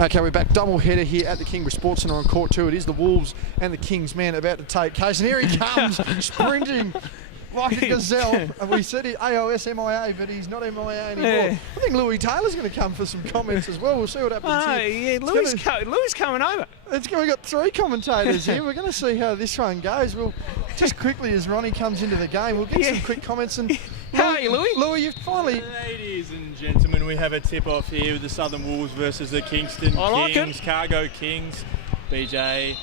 Okay, we're back. Double header here at the Kingborough Sports Centre on court 2. It is the Wolves and the Kings man about to take case. And here he comes, sprinting like a gazelle. And we said AOS MIA, but he's not MIA anymore. Yeah. I think Louis Taylor's going to come for some comments as well. We'll see what happens here. Yeah, Louis coming over. We've got 3 commentators here. We're going to see how this one goes. We'll just quickly, as Ronnie comes into the game, we'll get some quick comments. And how are you, Louis? Louis, you've finally... Ladies and gentlemen, we have a tip-off here with the Southern Wolves versus the Kingston Kings, Cargo Kings. BJ.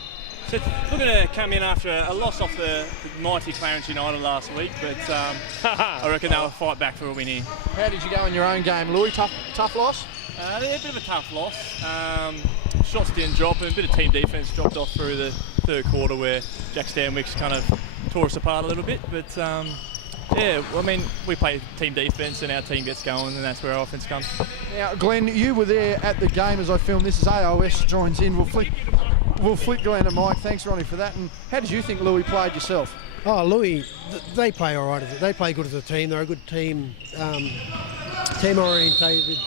So looking to come in after a loss off the mighty Clarence United last week, but I reckon they'll fight back for a win here. How did you go in your own game, Louis? Tough loss? Yeah, a bit of a tough loss. Shots didn't drop, and a bit of team defence dropped off through the third quarter where Jack Stanwick's kind of tore us apart a little bit. But yeah, I mean, we play team defence and our team gets going, and that's where our offence comes. Now, Glenn, you were there at the game as I filmed. This is AOS joins in. We'll flick Glenn and Mike. Thanks, Ronnie, for that. And how did you think Louis played yourself? Oh, Louis, they play all right. They play good as a team. They're a good team, team orientated.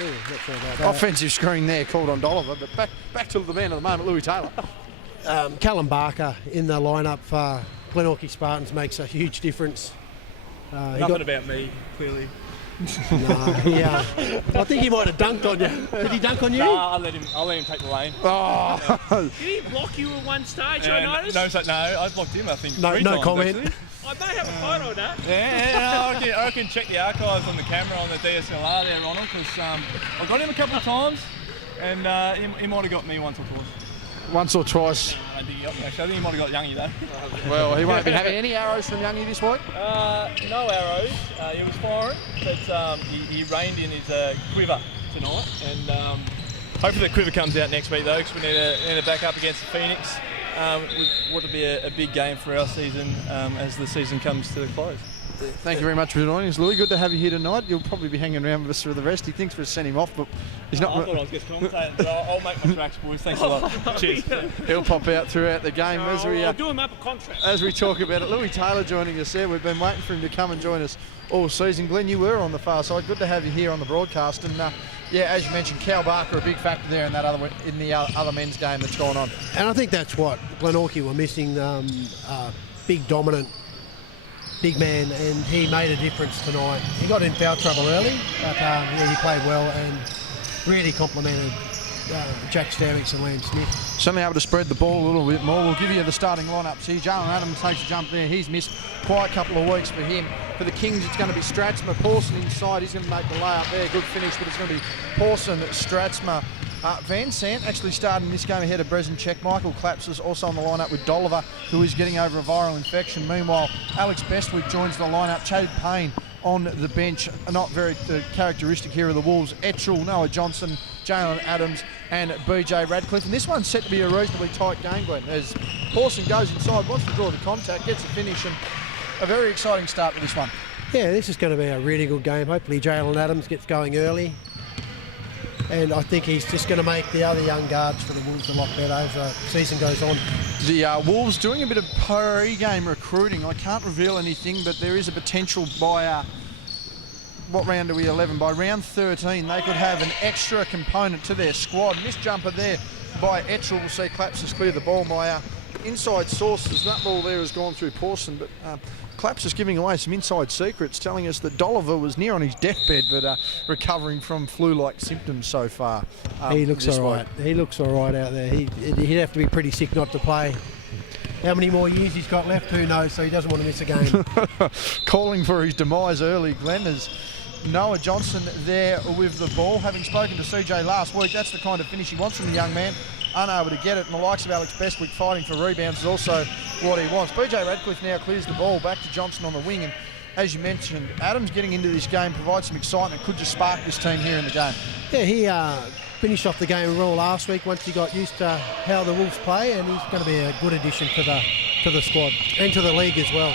Ooh, not sure about that. Offensive screen there called on Dolliver, but back to the man of the moment, Louis Taylor. Callum Barker in the lineup for Glenorchy Spartans makes a huge difference. Nothing about me, clearly. No, yeah. I think he might have dunked on you. Did he dunk on you? No, I'll let him take the lane. Oh. Did he block you at one stage, I noticed? No, I blocked him, I think. No times, comment. Actually. I may have a photo of that. Yeah, I reckon check the archives on the camera on the DSLR there, Ronald, because I got him a couple of times, and he might have got me once or twice. Once or twice. I think he might have got Youngie though. Well, he won't be having any arrows from Youngie this week? No arrows. He was firing, but he reined in his quiver tonight, and hopefully the quiver comes out next week though, because we need to back up against the Phoenix. What will be a big game for our season as the season comes to a close. Thank you very much for joining us, Louis. Good to have you here tonight. You'll probably be hanging around with us for the rest. He thinks we'll send him off, but he's not. I thought I was just commentating, but I'll make my tracks, boys. Thanks a lot. Cheers. He'll pop out throughout the game I'll do him up a contract. as we talk about it. Louis Taylor joining us there. We've been waiting for him to come and join us all season. Glenn, you were on the far side. Good to have you here on the broadcast. And yeah, as you mentioned, Cal Barker a big factor there in that other men's game that's gone on. And I think that's what Glenorchy were missing. Big dominant. Big man, and he made a difference tonight. He got in foul trouble early, but yeah, he played well and really complimented Jack Stanwick and Liam Smith. Certainly able to spread the ball a little bit more. We'll give you the starting lineups here. Jalen Adams takes a jump there. He's missed quite a couple of weeks for him. For the Kings, it's going to be Stratsma. Pawson inside. He's going to make the layup there. Good finish, but it's going to be Pawson, Stratsma. Van Sant actually starting this game ahead of Brezinchek. Michael Claps is also on the lineup with Dolliver, who is getting over a viral infection. Meanwhile, Alex Bestwick joins the lineup. Chad Payne on the bench. Not very characteristic here of the Wolves. Etchell, Noah Johnson, Jalen Adams and BJ Radcliffe. And this one's set to be a reasonably tight game, Glenn, as Pawson goes inside, wants to draw the contact, gets a finish, and a very exciting start to this one. Yeah, this is going to be a really good game. Hopefully Jalen Adams gets going early. And I think he's just going to make the other young guards for the Wolves a lot better as the season goes on. The Wolves doing a bit of pre-game recruiting. I can't reveal anything, but there is a potential by, what round are we, 11? By round 13, they could have an extra component to their squad. Missed jumper there by Etchell. We'll see Claps has cleared the ball. My inside sources, that ball there has gone through Pawson, but Claps is giving away some inside secrets, telling us that Dolliver was near on his deathbed, but recovering from flu-like symptoms so far. He looks all right. He looks all right out there. He'd have to be pretty sick not to play. How many more years he's got left, who knows, so he doesn't want to miss a game. Calling for his demise early, Glenn, as Noah Johnson there with the ball. Having spoken to CJ last week, that's the kind of finish he wants from the young man. Unable to get it, and the likes of Alex Bestwick fighting for rebounds is also what he wants. BJ Radcliffe now clears the ball back to Johnson on the wing, and as you mentioned, Adams getting into this game provides some excitement, could just spark this team here in the game. Yeah, he finished off the game well last week once he got used to how the Wolves play, and he's going to be a good addition to the squad and to the league as well.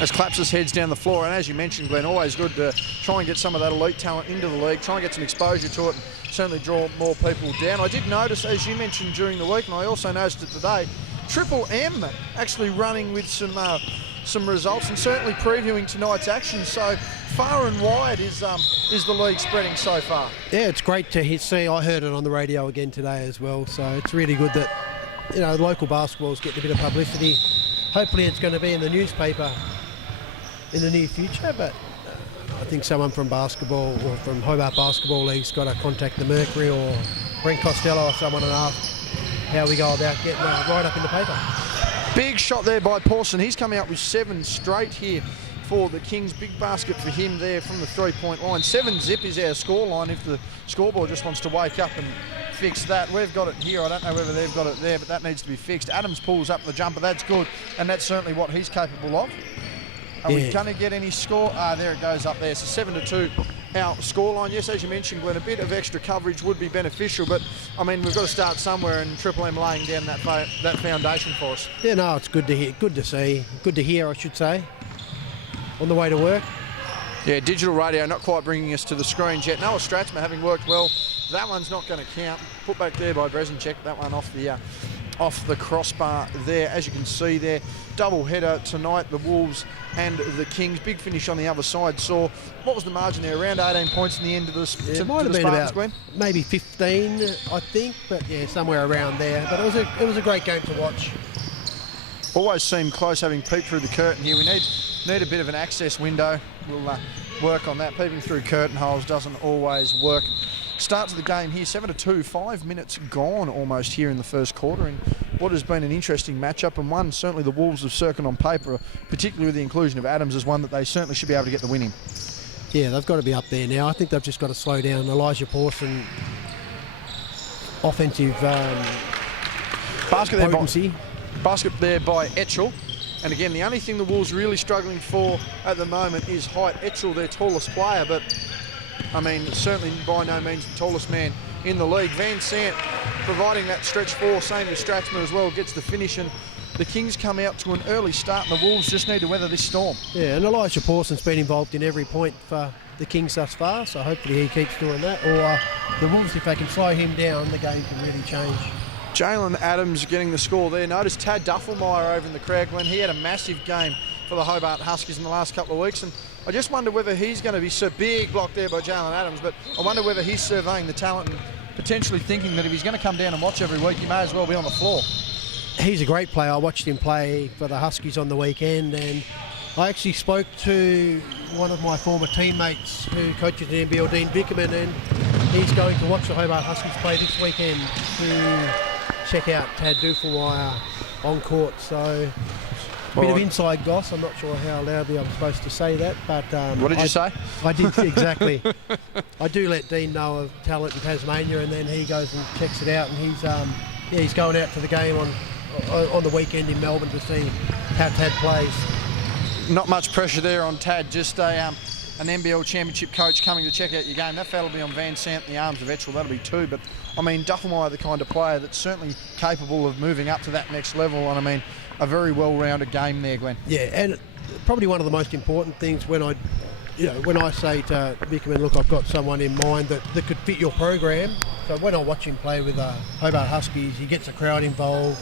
As Claps heads down the floor, and as you mentioned, Glenn, always good to try and get some of that elite talent into the league, try and get some exposure to it, and certainly draw more people down. I did notice, as you mentioned during the week, and I also noticed it today, Triple M actually running with some results and certainly previewing tonight's action. So far and wide is is the league spreading so far? Yeah, it's great to see. I heard it on the radio again today as well, so it's really good that, you know, local basketball's getting a bit of publicity. Hopefully it's going to be in the newspaper in the near future, but I think someone from basketball or from Hobart Basketball League's got to contact the Mercury or Brent Costello or someone and ask how we go about getting right up in the paper. Big shot there by Pawson. He's coming out with 7 straight here for the Kings. Big basket for him there from the 3-point line. 7-zip is our scoreline if the scoreboard just wants to wake up and fix that. We've got it here. I don't know whether they've got it there, but that needs to be fixed. Adams pulls up the jumper. That's good, and that's certainly what he's capable of. Are we going to get any score? There it goes up there. So 7-2 our scoreline. Yes, as you mentioned, Glenn, a bit of extra coverage would be beneficial, but I mean, we've got to start somewhere, and Triple M laying down that foundation for us. Yeah, no, it's good to hear. Good to see. Good to hear, I should say. On the way to work. Yeah, digital radio not quite bringing us to the screens yet. Noah Stratzman having worked well. That one's not going to count. Put back there by Brezinchek. That one off the crossbar there. As you can see there, double header tonight, the Wolves and the Kings. Big finish on the other side. Saw, what was the margin there? Around 18 points in the end of the it might have been Spartans, about Glenn? Maybe 15, I think, but yeah, somewhere around there. But it was a great game to watch. Always seemed close having peeped through the curtain here. We need a bit of an access window. We'll work on that. Peeping through curtain holes doesn't always work. Start to the game here, 7-2, 5 minutes gone almost here in the first quarter in what has been an interesting matchup, and one certainly the Wolves have circled on paper, particularly with the inclusion of Adams, as one that they certainly should be able to get the win in. Yeah, they've got to be up there now. I think they've just got to slow down Elijah Pawson offensive potency. Basket there by Etchell. And again, the only thing the Wolves are really struggling for at the moment is height. Etchell, their tallest player, but I mean, certainly by no means the tallest man in the league. Van Sant providing that stretch 4, same as Stratzman as well, gets the finish, and the Kings come out to an early start, and the Wolves just need to weather this storm. Yeah, and Elijah Pawson's been involved in every point for the Kings thus far, so hopefully he keeps doing that. Or the Wolves, if they can slow him down, the game can really change. Jalen Adams getting the score there. Notice Tad Duffelmeyer over in the crowd, Glenn. He had a massive game for the Hobart Huskies in the last couple of weeks, and I just wonder whether he's going to be so big block there by Jalen Adams, but I wonder whether he's surveying the talent and potentially thinking that if he's going to come down and watch every week, he may as well be on the floor. He's a great player. I watched him play for the Huskies on the weekend, and I actually spoke to one of my former teammates who coaches the NBL, Dean Vickerman, and he's going to watch the Hobart Huskies play this weekend to check out Tad Duffelmeyer on court. So a bit of inside goss. I'm not sure how loudly I'm supposed to say that, but what did you say? I did, exactly. I do let Dean know of talent in Tasmania, and then he goes and checks it out, and he's going out to the game on the weekend in Melbourne to see how Tad plays. Not much pressure there on Tad, just an NBL championship coach coming to check out your game. That foul will be on Van Sant in the arms of Etchell. That'll be 2, but I mean, Duffelmeyer, the kind of player that's certainly capable of moving up to that next level, and I mean, a very well-rounded game there, Glenn. Yeah, and probably one of the most important things when I say to Vickerman, look, I've got someone in mind that could fit your program. So when I watch him play with the Hobart Huskies, he gets the crowd involved.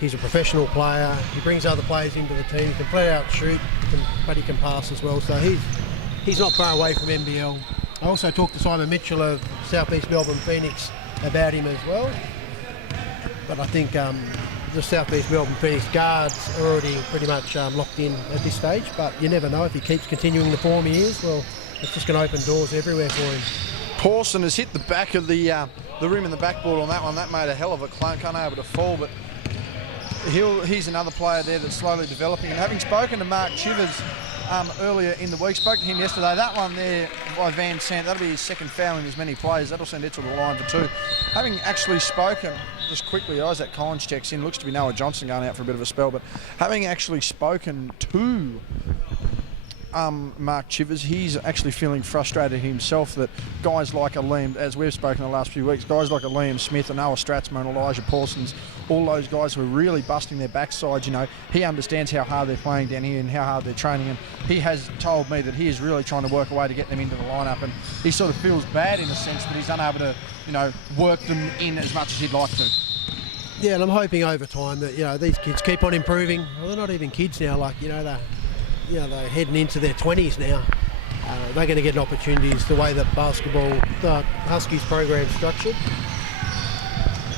He's a professional player. He brings other players into the team. He can play out, shoot, but he can pass as well. So he's not far away from NBL. I also talked to Simon Mitchell of South East Melbourne Phoenix about him as well. But I think the South East Melbourne Phoenix guards are already pretty much locked in at this stage. But you never know, if he keeps continuing the form he is, well, it's just going to open doors everywhere for him. Pawson has hit the back of the rim and the backboard on that one. That made a hell of a clunk, unable to fall, but he's another player there that's slowly developing. And having spoken to Mark Chivers earlier in the week, spoke to him yesterday, that one there by Van Sant, that'll be his second foul in as many plays. That'll send it to the line for 2. Having actually spoken, just quickly, Isaac Collins checks in, looks to be Noah Johnson going out for a bit of a spell, but having actually spoken to Mark Chivers, he's actually feeling frustrated himself that guys like a Liam, as we've spoken the last few weeks, guys like a Liam Smith and Noah Stratzman, Elijah Pawson's, all those guys who are really busting their backsides, he understands how hard they're playing down here and how hard they're training, and he has told me that he is really trying to work a way to get them into the lineup, and he sort of feels bad in a sense that he's unable to, work them in as much as he'd like to. Yeah, and I'm hoping over time that, these kids keep on improving. Well, they're not even kids now, they're heading into their 20s now. they're going to get opportunities the way that the Huskies program structured.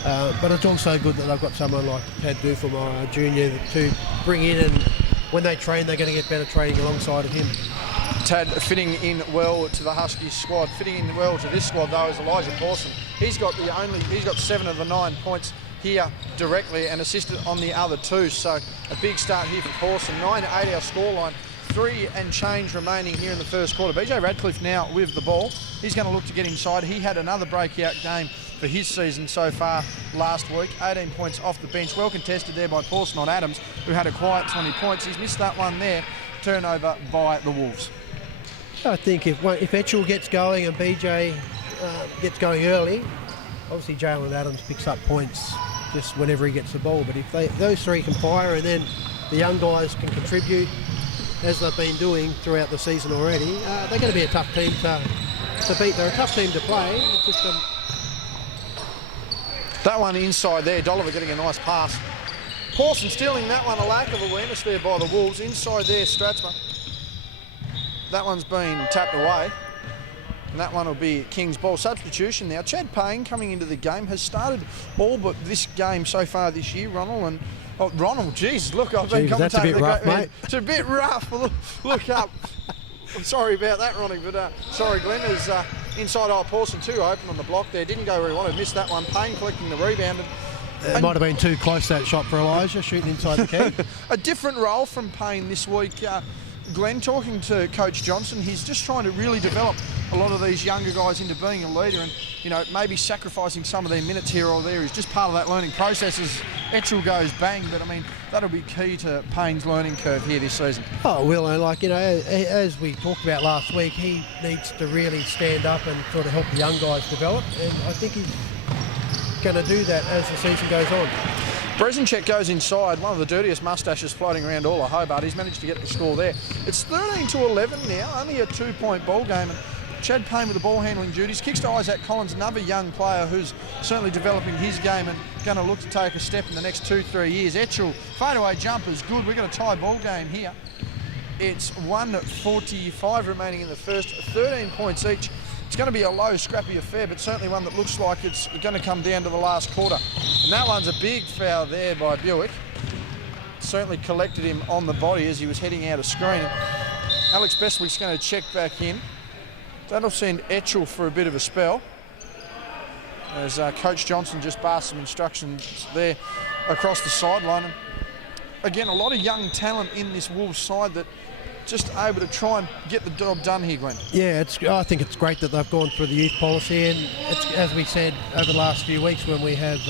But it's also good that they've got someone like Tad Duffelmeyer Jr. to bring in, and when they train, they're going to get better training alongside of him. Tad fitting in well to the Huskies squad. Fitting in well to this squad though is Elijah Pawson. He's got 7 of the 9 points here directly and assisted on the other 2. So a big start here for Pawson. 9-8 our scoreline. 3 and change remaining here in the first quarter. BJ Radcliffe now with the ball. He's going to look to get inside. He had another breakout game for his season so far last week. 18 points off the bench. Well contested there by Pawson on Adams, who had a quiet 20 points. He's missed that one there. Turnover by the Wolves. I think if Etchell gets going and BJ gets going early, obviously Jalen Adams picks up points just whenever he gets the ball. But if those 3 can fire and then the young guys can contribute, as they've been doing throughout the season already, they're going to be a tough team to beat. They're a tough team to play. It's just that one inside there, Dolliver getting a nice pass. Pawson stealing that one, a lack of awareness there by the Wolves. Inside there, Stratsma. That one's been tapped away. And that one will be King's ball. Substitution now. Chad Payne coming into the game has started all but this game so far this year, Ronald. Ronald, geez, look, I've been commentating. That's a bit rough, mate. It's a bit rough. Look up. I'm sorry about that, Ronnie, but sorry, Glenn. Is inside Pawson too open on the block there. Didn't go where he wanted. Missed that one. Payne collecting the rebound. It might have been too close, that shot for Elijah, shooting inside the key. A different role from Payne this week. Glenn, talking to Coach Johnson, he's just trying to really develop a lot of these younger guys into being a leader, and maybe sacrificing some of their minutes here or there is just part of that learning process as Etchell goes bang. But I mean, that'll be key to Payne's learning curve here this season. Oh, Will, and as we talked about last week, he needs to really stand up and sort of help the young guys develop, and I think he's going to do that as the season goes on. Brezinchek goes inside, one of the dirtiest mustaches floating around all of Hobart. He's managed to get the score there. It's 13-11 now, only a 2-point ball game. And Chad Payne with the ball handling duties. Kicks to Isaac Collins, another young player who's certainly developing his game and going to look to take a step in the next 2-3 years. Etchell, fadeaway jumper's good. We've got a tie ball game here. It's 1:45 remaining in the first, 13 points each. It's going to be a low, scrappy affair, but certainly one that looks like it's going to come down to the last quarter. And that one's a big foul there by Buick. Certainly collected him on the body as he was heading out of screen. And Alex Bestwick's going to check back in. That'll send Etchell for a bit of a spell, as Coach Johnson just passed some instructions there across the sideline. And again, a lot of young talent in this Wolves side that just able to try and get the job done here, Glenn. Yeah, I think it's great that they've gone through the youth policy, and it's, as we said over the last few weeks when we have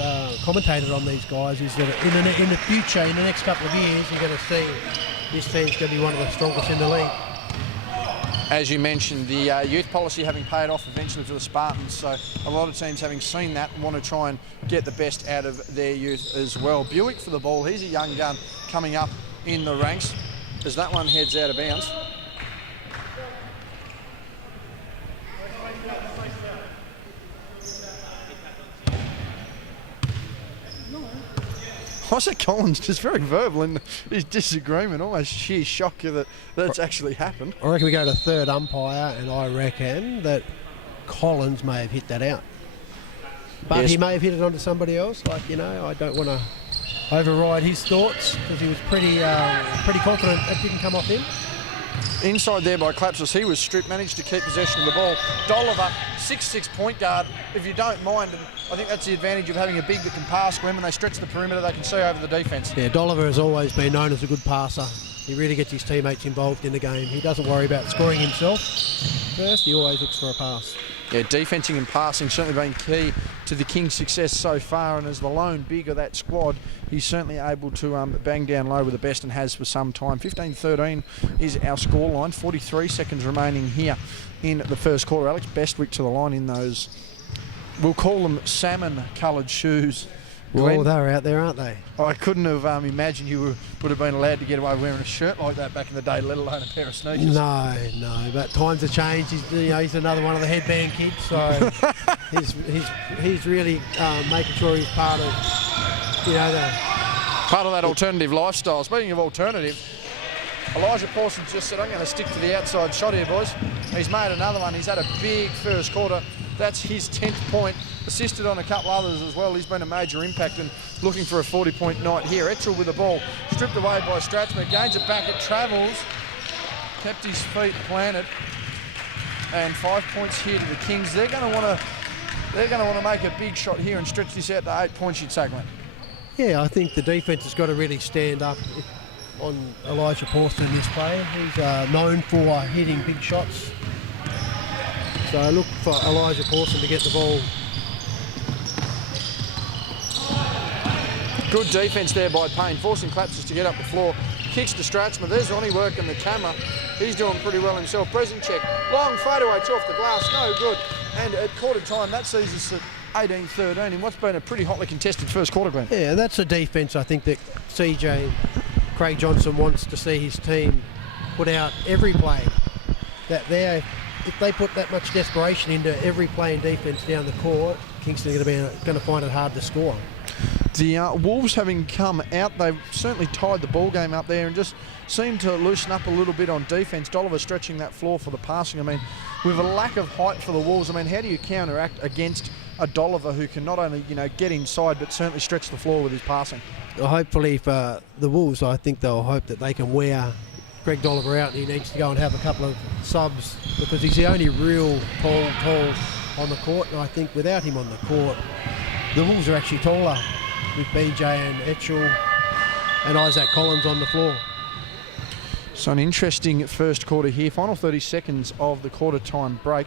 commentated on these guys, is that in the future, in the next couple of years, you're going to see this team's going to be one of the strongest in the league. As you mentioned, the youth policy having paid off eventually for the Spartans, so a lot of teams having seen that want to try and get the best out of their youth as well. Buick for the ball. He's a young gun coming up in the ranks as that one heads out of bounds. Isaac Collins just very verbal in his disagreement, almost sheer shock that that's actually happened. I reckon we go to third umpire, and I reckon that Collins may have hit that out. But yes, he may have hit it onto somebody else. I don't want to override his thoughts, because he was pretty confident it didn't come off him. Inside there by Klapsos, he was stripped, managed to keep possession of the ball. Dolliver, 6'6" point guard, if you don't mind, and I think that's the advantage of having a big that can pass. When they stretch the perimeter, they can see over the defence. Yeah, Dolliver has always been known as a good passer. He really gets his teammates involved in the game. He doesn't worry about scoring himself first, he always looks for a pass. Yeah, defensing and passing certainly been key to the Kings' success so far, and as the lone big of that squad, he's certainly able to bang down low with the best and has for some time. 15-13 is our scoreline. 43 seconds remaining here in the first quarter. Alex Bestwick to the line in those, we'll call them salmon-coloured shoes. Well, they're out there, aren't they? I couldn't have imagined you would have been allowed to get away wearing a shirt like that back in the day, let alone a pair of sneakers. No, but times have changed. He's another one of the headband kids, so he's really making sure he's part of, part of that alternative lifestyle. Speaking of alternative, Elijah Parsons just said, I'm going to stick to the outside shot here, boys. He's made another one. He's had a big first quarter. That's his 10th point. Assisted on a couple others as well. He's been a major impact and looking for a 40-point night here. Etchell with the ball. Stripped away by Stratzman. Gains it back. It travels. Kept his feet planted. And 5 points here to the Kings. They're going to want to make a big shot here and stretch this out to 8 points, you'd say, Glenn. Yeah, I think the defence has got to really stand up on Elijah Pawson, this player. He's known for hitting big shots. So I look for Elijah Pawson to get the ball. Good defence there by Payne, forcing Klapsis to get up the floor. Kicks to Stratzman. There's Ronnie working the camera. He's doing pretty well himself. Brezinchek, long fadeaway to off the glass, no good. And at quarter time, that sees us at 18-13 in what's been a pretty hotly contested first quarter, Glenn. Yeah, that's a defence I think that CJ Craig Johnson wants to see his team put out every play. If they put that much desperation into every play in defence down the court, Kingston are going to find it hard to score. The Wolves having come out, they've certainly tied the ball game up there and just seemed to loosen up a little bit on defence. Dolliver stretching that floor for the passing. I mean, with a lack of height for the Wolves, I mean, how do you counteract against a Dolliver who can not only, get inside but certainly stretch the floor with his passing? Hopefully for the Wolves, I think they'll hope that they can wear Greg Dolliver out and he needs to go and have a couple of subs because he's the only real tall on the court, and I think without him on the court, the Wolves are actually taller with BJ and Etchell and Isaac Collins on the floor. So an interesting first quarter here. Final 30 seconds of the quarter time break.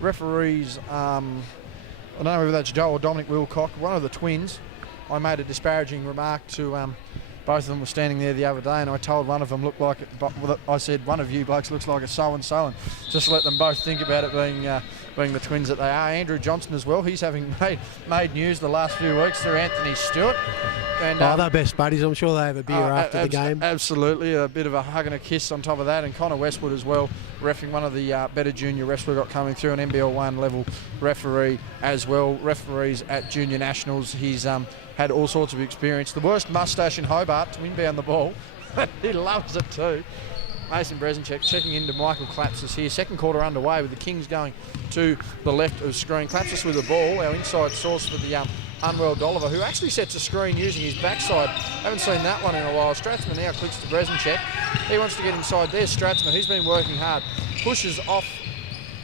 Referees, I don't know whether that's Joe or Dominic Wilcock, one of the twins. I made a disparaging remark to both of them were standing there the other day, and I told one of them looked like it, but I said one of you blokes looks like a so-and-so, and just let them both think about it being the twins that they are. Andrew Johnson as well, he's having made news the last few weeks through Anthony Stewart. And, they're best buddies. I'm sure they have a beer after the game. Absolutely, a bit of a hug and a kiss on top of that. And Connor Westwood as well, reffing, one of the better junior refs we've got coming through, an NBL1 level referee as well. Referees at junior nationals. He's had all sorts of experience. The worst moustache in Hobart to inbound the ball. He loves it too. Mason Brezinchek checking into Michael Klapsis here. Second quarter underway with the Kings going to the left of screen. Klapsis with the ball, our inside source for the Unwell Dolliver, who actually sets a screen using his backside. Haven't seen that one in a while. Stratzman now clicks to Brezinchek. He wants to get inside. There's Stratzman. He's been working hard. Pushes off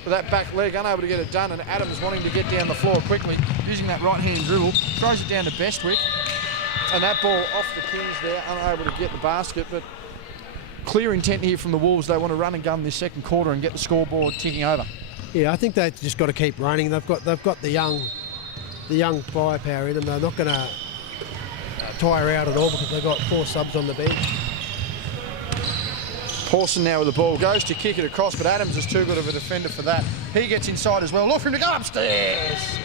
with that back leg, unable to get it done, and Adams wanting to get down the floor quickly, using that right-hand dribble. Throws it down to Bestwick. And that ball off the Kings there, unable to get the basket, but clear intent here from the Wolves. They want to run and gun this second quarter and get the scoreboard ticking over. Yeah, I think they've just got to keep running. They've got the young firepower in them. They're not going to tire out at all because they've got 4 subs on the bench. Pawson now with the ball, goes to kick it across, but Adams is too good of a defender for that. He gets inside as well. Look for him to go upstairs.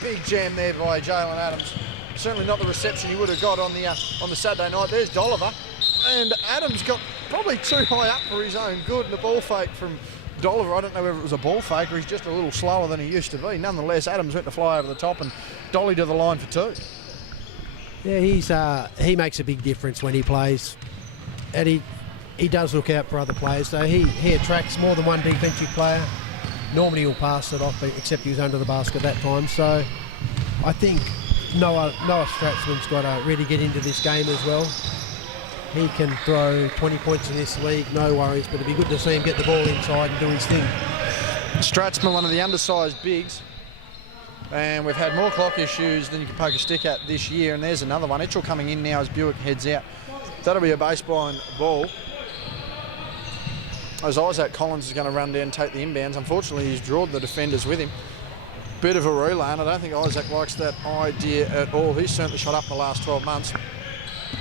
Big jam there by Jalen Adams. Certainly not the reception he would have got on the Saturday night. There's Dolliver. And Adams got probably too high up for his own good, and the ball fake from Dolliver. I don't know whether it was a ball fake or he's just a little slower than he used to be. Nonetheless, Adams went to fly over the top and Dolly to the line for 2. Yeah, he makes a big difference when he plays, and he does look out for other players. So he attracts more than one defensive player. Normally he'll pass it off, except he was under the basket that time. So I think Noah Stratzman's got to really get into this game as well. He can throw 20 points in this league, no worries, but it'd be good to see him get the ball inside and do his thing. Stratzman, one of the undersized bigs, and we've had more clock issues than you can poke a stick at this year, and there's another one. Etchell coming in now as Buick heads out. That'll be a baseline ball, as Isaac Collins is going to run down and take the inbounds. Unfortunately, he's drawn the defenders with him. Bit of a relay, and I don't think Isaac likes that idea at all. He's certainly shot up in the last 12 months.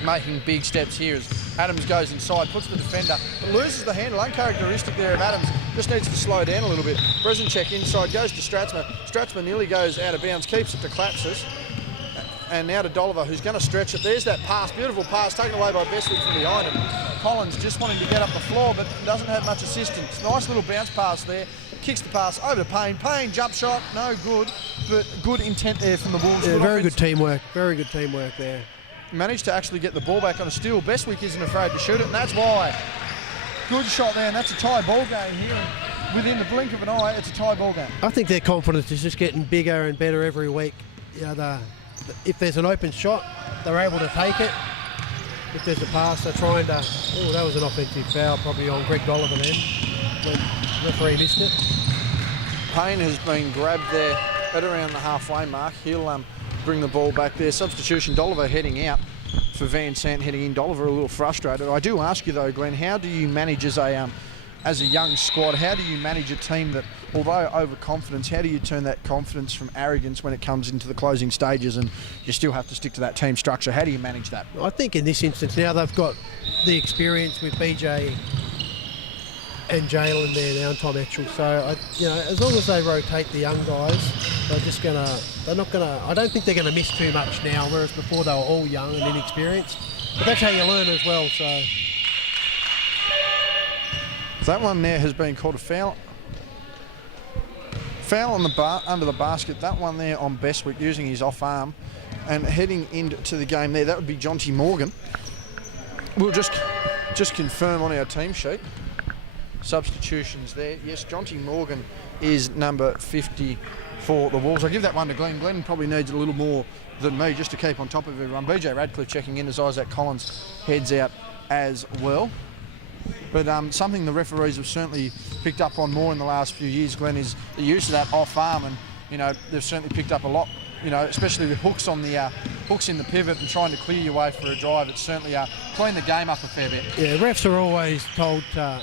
Making big steps here as Adams goes inside, puts the defender, but loses the handle. Uncharacteristic there of Adams. Just needs to slow down a little bit. Brezinchek inside, goes to Stratzman. Stratzman nearly goes out of bounds, keeps it to Klapsis. And now to Dolliver, who's going to stretch it. There's that pass, beautiful pass, taken away by Bestwick from behind him. Collins just wanting to get up the floor, but doesn't have much assistance. Nice little bounce pass there. Kicks the pass over to Payne. Payne, jump shot, no good, but good intent there from the Wolves. Yeah, very good teamwork there. managed to actually get the ball back on a steal. Bestwick isn't afraid to shoot it, and that's why. Good shot there, and that's a tie ball game here. And within the blink of an eye, it's a tie ball game. I think their confidence is just getting bigger and better every week. You know, if there's an open shot, they're able to take it. If there's a pass, they're trying to... Oh, that was an offensive foul probably on Greg Dolliver then, when the referee missed it. Payne has been grabbed there at around the halfway mark. He'll bring the ball back there. Substitution, Dolliver heading out for Van Sant heading in. Dolliver a little frustrated. I do ask you though, Glenn, how do you manage as a young squad, how do you manage a team that, although overconfidence, how do you turn that confidence from arrogance when it comes into the closing stages and you still have to stick to that team structure? How do you manage that? I think in this instance now they've got the experience with BJ and Jalen there now and Tom Etchell. So, as long as they rotate the young guys, they're not gonna, I don't think they're gonna miss too much now, whereas before they were all young and inexperienced. But that's how you learn as well, so. That one there has been called a foul. Foul on the under the basket. That one there on Bestwick using his off arm and heading into the game there. That would be Jonty Morgan. We'll just confirm on our team sheet. Substitutions there. Yes, Jonty Morgan is number 50 for the Wolves. I'll give that one to Glenn. Glenn probably needs a little more than me just to keep on top of everyone. BJ Radcliffe checking in as Isaac Collins heads out as well. But something the referees have certainly picked up on more in the last few years, Glenn, is the use of that off arm, and they've certainly picked up a lot. Especially with hooks on the hooks in the pivot and trying to clear your way for a drive. It's certainly cleaned the game up a fair bit. Yeah, refs are always told to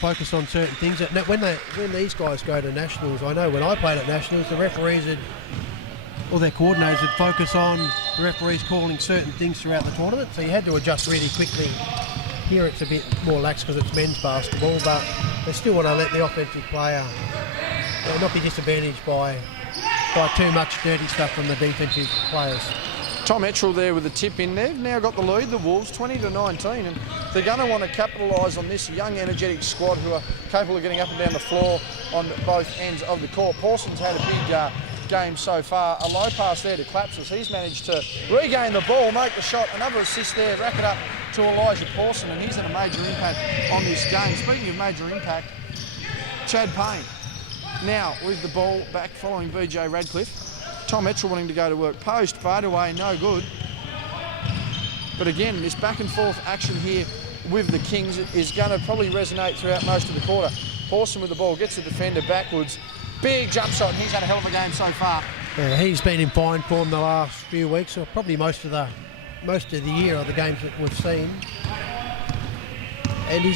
focus on certain things. When these guys go to nationals, I know when I played at nationals, the referees or their coordinators would focus on the referees calling certain things throughout the tournament. So you had to adjust really quickly. Here it's a bit more lax because it's men's basketball, but they still want to let the offensive player not be disadvantaged by too much dirty stuff from the defensive players. Tom Etchell there with the tip in there. Now got the lead, the Wolves, 20-19, and they're going to want to capitalise on this young, energetic squad who are capable of getting up and down the floor on both ends of the court. Pawson's had a big game so far. A low pass there to Clapsis. He's managed to regain the ball, make the shot, another assist there, rack it up to Elijah Pawson, and he's had a major impact on this game. Speaking of major impact, Chad Payne now with the ball back following BJ Radcliffe. Tom Etchell wanting to go to work post, fade away, no good. But again, this back and forth action here with the Kings is going to probably resonate throughout most of the quarter. Pawson with the ball, gets the defender backwards. Big jump shot, and he's had a hell of a game so far. Yeah, he's been in fine form the last few weeks, or probably most of the year of the games that we've seen. And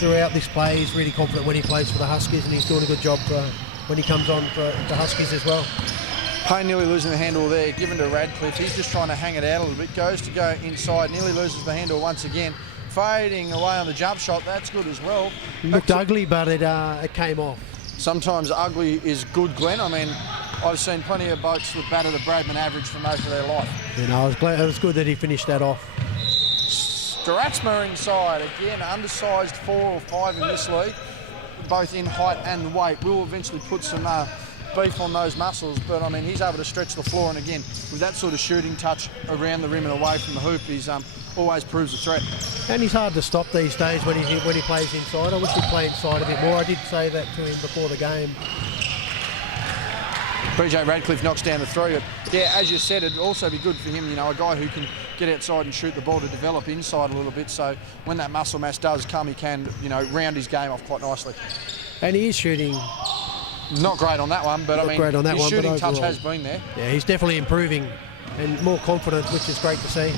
throughout this play, he's really confident when he plays for the Huskies, and he's doing a good job when he comes on for the Huskies as well. Payne nearly losing the handle there, given to Radcliffe. He's just trying to hang it out a little bit. Goes to go inside, nearly loses the handle once again. Fading away on the jump shot, that's good as well. It looked ugly, but it came off. Sometimes ugly is good, Glenn. I mean, I've seen plenty of blokes that batter the Bradman average for most of their life. I was glad. It was good that he finished that off. Stratsma inside, again, undersized 4 or 5 in this league, both in height and weight. Will eventually put some beef on those muscles, but I mean, he's able to stretch the floor, and again, with that sort of shooting touch around the rim and away from the hoop, he's always proves a threat. And he's hard to stop these days when he plays inside. I wish he'd play inside a bit more. I did say that to him before the game. BJ Radcliffe knocks down the three. But yeah, as you said, it'd also be good for him, a guy who can get outside and shoot the ball to develop inside a little bit. So when that muscle mass does come, he can, round his game off quite nicely. And he is shooting. Not great on that one, but his shooting touch has been there. Yeah, he's definitely improving and more confident, which is great to see.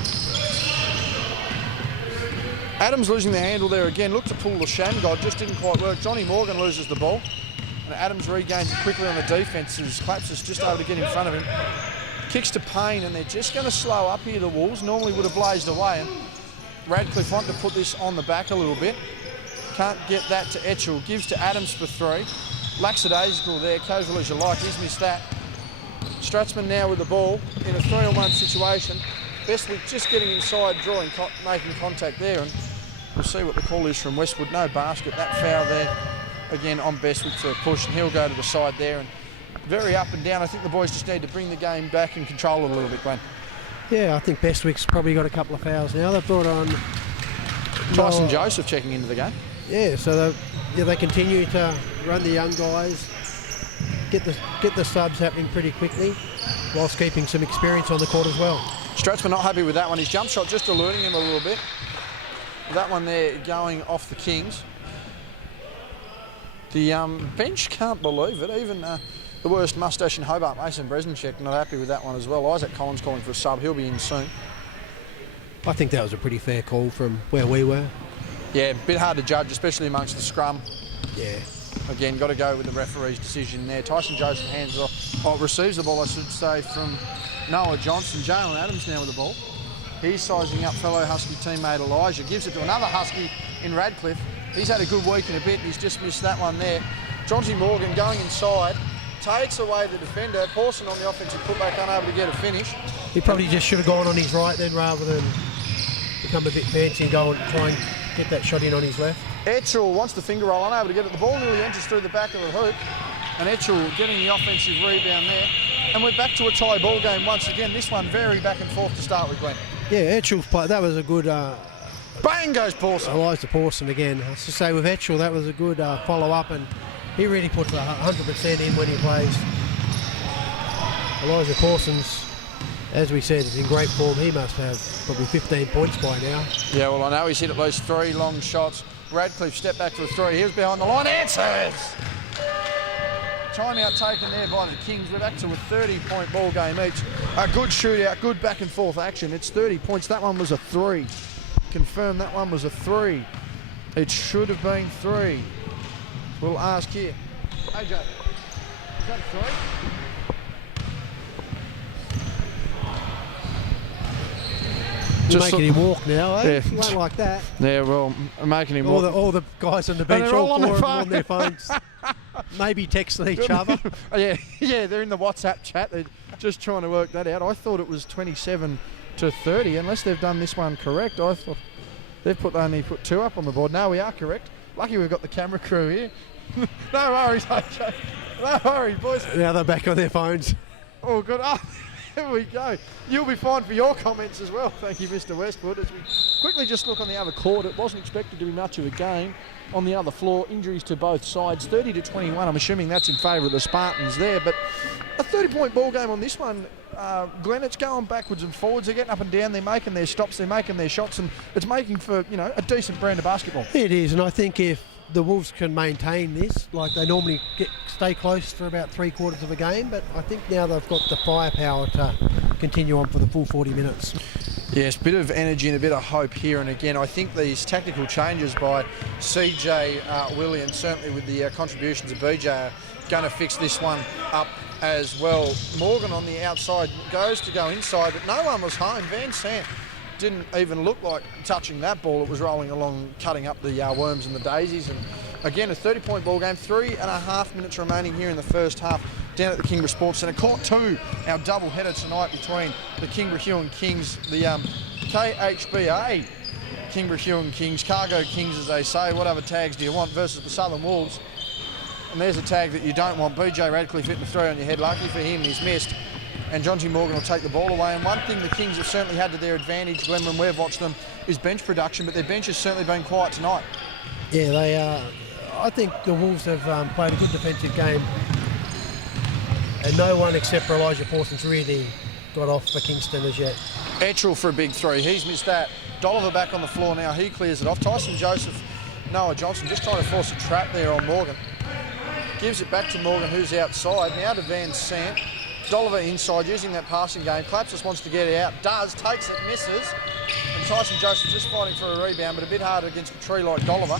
Adams losing the handle there again. Looked to pull the Shamgod, just didn't quite work. Johnny Morgan loses the ball. And Adams regains it quickly on the defence as Claps is just able to get in front of him. Kicks to Payne, and they're just going to slow up here, the Wolves. Normally would have blazed away. And Radcliffe wanting to put this on the back a little bit. Can't get that to Etchell. Gives to Adams for 3. Lackadaisical there, casual as you like. He's missed that. Stratsman now with the ball in a 3-on-1 situation. Bestwick just getting inside, making contact there. And we'll see what the call is from Westwood. No basket. That foul there. Again on Bestwick for a push, and he'll go to the side there, and very up and down. I think the boys just need to bring the game back and control it a little bit, Glenn. Yeah, I think Bestwick's probably got a couple of fouls now. They've brought on Tyson Joseph checking into the game. Yeah, so they continue to run the young guys, get the subs happening pretty quickly, whilst keeping some experience on the court as well. Stratsman not happy with that one. His jump shot just eluding him a little bit. That one there going off the Kings. The bench can't believe it. Even the worst moustache in Hobart, Mason Bresnicek, not happy with that one as well. Isaac Collins calling for a sub. He'll be in soon. I think that was a pretty fair call from where we were. Yeah, a bit hard to judge, especially amongst the scrum. Yeah. Again, got to go with the referee's decision there. Tyson Joseph hands it off. Receives the ball, I should say, from Noah Johnson. Jalen Adams now with the ball. He's sizing up fellow Husky teammate Elijah. Gives it to another Husky in Radcliffe. He's had a good week in a bit. He's just missed that one there. Jonty Morgan going inside. Takes away the defender. Pawson on the offensive putback, unable to get a finish. He probably just should have gone on his right then rather than become a bit fancy and go and try and get that shot in on his left. Etchell wants the finger roll, unable to get it. The ball nearly enters through the back of the hoop. And Etchell getting the offensive rebound there. And we're back to a tie ball game once again. This one very back and forth to start with, Glenn. Yeah, Etchell's play, that was a good... Bang goes Pawson. Elijah Pawson again. I was to say with Etchell, that was a good follow-up, and he really puts 100% in when he plays. Elijah Pawson's, as we said, is in great form. He must have probably 15 points by now. Yeah, well, I know he's hit at least 3 long shots. Radcliffe stepped back to a 3. He was behind the line. Answers! Timeout taken there by the Kings. We're back to a 30-point ball game each. A good shootout, good back and forth action. It's 30 points. That one was a 3. Confirm that one was a 3. It should have been 3. We'll ask here. AJ, is that 3? You're making him walk now, eh? Yeah. You won't like that. Yeah, well, I'm making him walk. All the guys on the bench, they're all on their on their phones. Maybe texting each other. Yeah, they're in the WhatsApp chat. They're just trying to work that out. I thought it was 27 to 30, unless they've done this one correct. I thought they've only put 2 up on the board. No, we are correct. Lucky we've got the camera crew here. No worries, AJ. No worries, boys. Now they're back on their phones. Oh, good. Oh, there we go. You'll be fine for your comments as well. Thank you, Mr. Westwood. As we quickly just look on the other court, it wasn't expected to be much of a game. On the other floor, injuries to both sides, 30 to 21. I'm assuming that's in favour of the Spartans there, but a 30-point ball game on this one. Glenn, it's going backwards and forwards. They're getting up and down. They're making their stops. They're making their shots, and it's making for a decent brand of basketball. It is, and I think if the Wolves can maintain this, like they normally stay close for about 3/4 of a game, but I think now they've got the firepower to continue on for the full 40 minutes. Yes, a bit of energy and a bit of hope here and again. I think these tactical changes by CJ Williams, certainly with the contributions of BJ, are going to fix this one up as well. Morgan on the outside goes to go inside, but no one was home. Van Sant didn't even look like touching that ball. It was rolling along, cutting up the worms and the daisies. And again, a 30-point ball game, 3.5 minutes remaining here in the first half down at the Kingborough Sports Centre. Court 2, our double header tonight between the Kingborough-Huon Kings, the KHBA Kingborough-Huon Kings, Cargo Kings as they say. What other tags do you want versus the Southern Wolves? And there's a tag that you don't want. BJ Radcliffe hitting the 3 on your head. Lucky for him, he's missed. And John G. Morgan will take the ball away. And one thing the Kings have certainly had to their advantage, Glenn, when we've watched them, is bench production, but their bench has certainly been quiet tonight. Yeah, they are. I think the Wolves have played a good defensive game, and no one except for Elijah Pawson's really got off for Kingston as yet. Etchell for a big 3. He's missed that. Dolliver back on the floor now. He clears it off. Tyson Joseph, Noah Johnson just trying to force a trap there on Morgan. Gives it back to Morgan, who's outside. Now to Van Sant. Dolliver inside, using that passing game. Klapsis wants to get it out. Does. Takes it. Misses. And Tyson Joseph just fighting for a rebound, but a bit harder against a tree like Dolliver.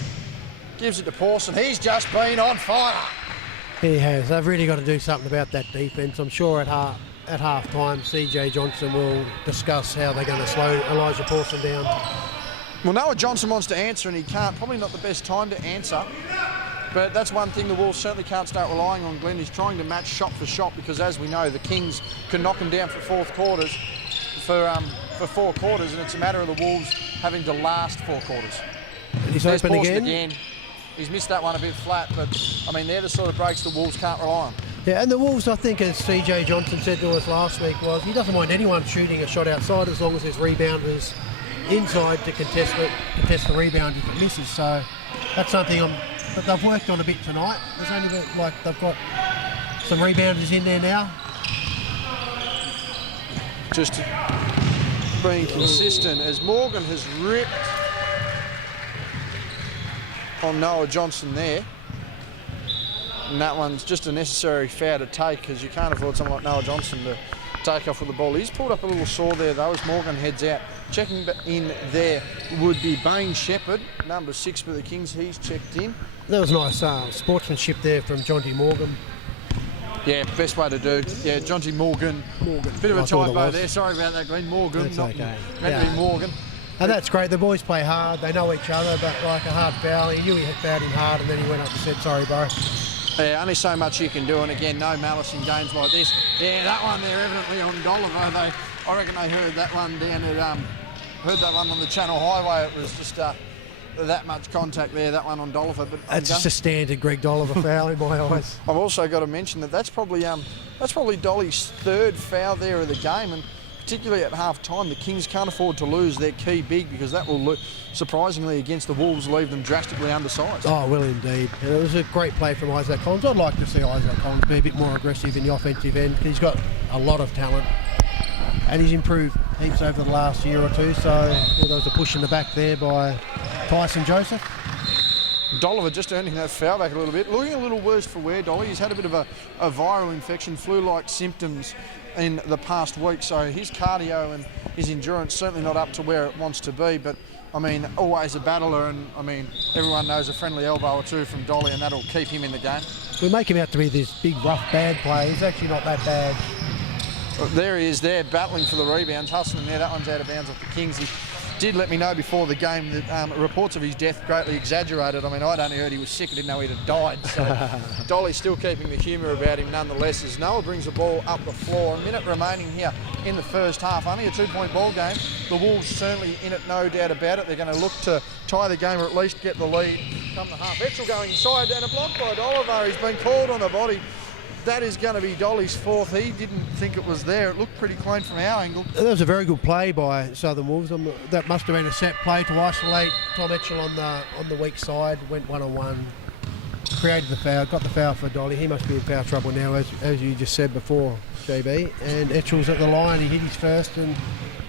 Gives it to Pawson. He's just been on fire. He has. They've really got to do something about that defence. I'm sure at half-time, CJ Johnson will discuss how they're going to slow Elijah Pawson down. Well, Noah Johnson wants to answer, and he can't. Probably not the best time to answer. But that's one thing the Wolves certainly can't start relying on, Glenn. He's trying to match shot for shot because, as we know, the Kings can knock them down for 4 quarters, and it's a matter of the Wolves having to last 4 quarters. And he's open again. He's missed that one a bit flat, but, I mean, they're the sort of breaks the Wolves can't rely on. Yeah, and the Wolves, I think, as CJ Johnson said to us last week, was he doesn't mind anyone shooting a shot outside as long as there's rebounders inside to contest the rebound if it misses. So that's something that they've worked on a bit tonight. There's only they've got some rebounders in there now. Just being consistent as Morgan has ripped on Noah Johnson there. And that one's just a necessary foul to take because you can't afford someone like Noah Johnson to take off with the ball. He's pulled up a little sore there though as Morgan heads out. Checking in there would be Bain Shepherd, number 6 for the Kings. He's checked in. That was nice sportsmanship there from Jonty Morgan. Yeah, best way to do. Yeah, Jonty Morgan. Bit of a typo there. Sorry about that, Glenn. Morgan. That's okay. Meant to be Morgan. And that's great. The boys play hard. They know each other, but like a hard foul. He knew he had fouled him hard, and then he went up and said, "Sorry, bro." Yeah, only so much you can do, and again, no malice in games like this. Yeah, that one there evidently on Doliver. I reckon they heard that one down at heard that one on the Channel Highway. It was just that much contact there. That one on Doliver, but that's just a standard Greg Doliver foul in my eyes. I've also got to mention that's probably Dolly's 3rd foul there of the game, and particularly at half time, the Kings can't afford to lose their key big because that will, surprisingly, against the Wolves, leave them drastically undersized. Oh, well, indeed. And it was a great play from Isaac Collins. I'd like to see Isaac Collins be a bit more aggressive in the offensive end. He's got a lot of talent and he's improved heaps over the last year or two. So there was a push in the back there by Tyson Joseph. Doliver just earning that foul back a little bit. Looking a little worse for wear, Dolly. He's had a bit of a viral infection, flu-like symptoms in the past week, so his cardio and his endurance certainly not up to where it wants to be, but I mean, always a battler, and I mean, everyone knows a friendly elbow or two from Dolly, and that'll keep him in the game. We make him out to be this big, rough, bad player. He's actually not that bad. There he is there, battling for the rebounds, hustling there. That one's out of bounds off the Kings. He did let me know before the game that reports of his death greatly exaggerated. I mean, I'd only heard he was sick. I didn't know he'd have died. So Dolly's still keeping the humour about him nonetheless as Noah brings the ball up the floor. A minute remaining here in the first half. Only a 2-point ball game. The Wolves certainly in it, no doubt about it. They're going to look to tie the game or at least get the lead come the half. Etchell going inside and a block by Doliver. He's been called on the body. That is going to be Dolly's 4th. He didn't think it was there. It looked pretty clean from our angle. That was a very good play by Southern Wolves. That must have been a set play to isolate Tom Etchell on the weak side. Went one-on-one, created the foul, got the foul for Dolly. He must be in foul trouble now, as you just said before, JB. And Etchell's at the line. He hit his first, and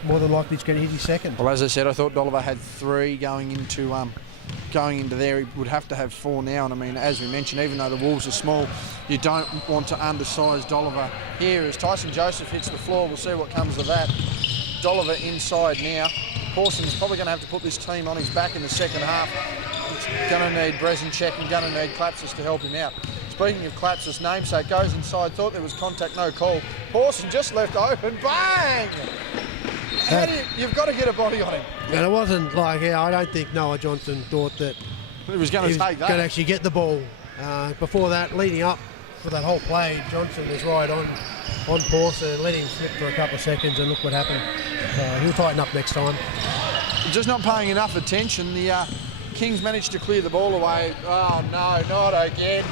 more than likely he's going to hit his second. Well, as I said, I thought Doliver had 3 going into there. He would have to have 4 now, and I mean, as we mentioned, even though the Wolves are small, you don't want to undersize Doliver here. As Tyson Joseph hits the floor, we'll see what comes of that. Doliver inside now. Parsons probably going to have to put this team on his back in the second half. He's going to need Brezinchek and going to need Klapsis to help him out. Speaking of Klapsis, namesake goes inside, thought there was contact, no call. Parsons just left open, bang! You've got to get a body on him. And it wasn't like, I don't think Noah Johnson thought that he was going to take that. Going to actually get the ball. Before that, leading up for that whole play, Johnson was right on Pawson and let him slip for a couple of seconds, and look what happened. He'll tighten up next time. Just not paying enough attention. The Kings managed to clear the ball away. Oh no, not again.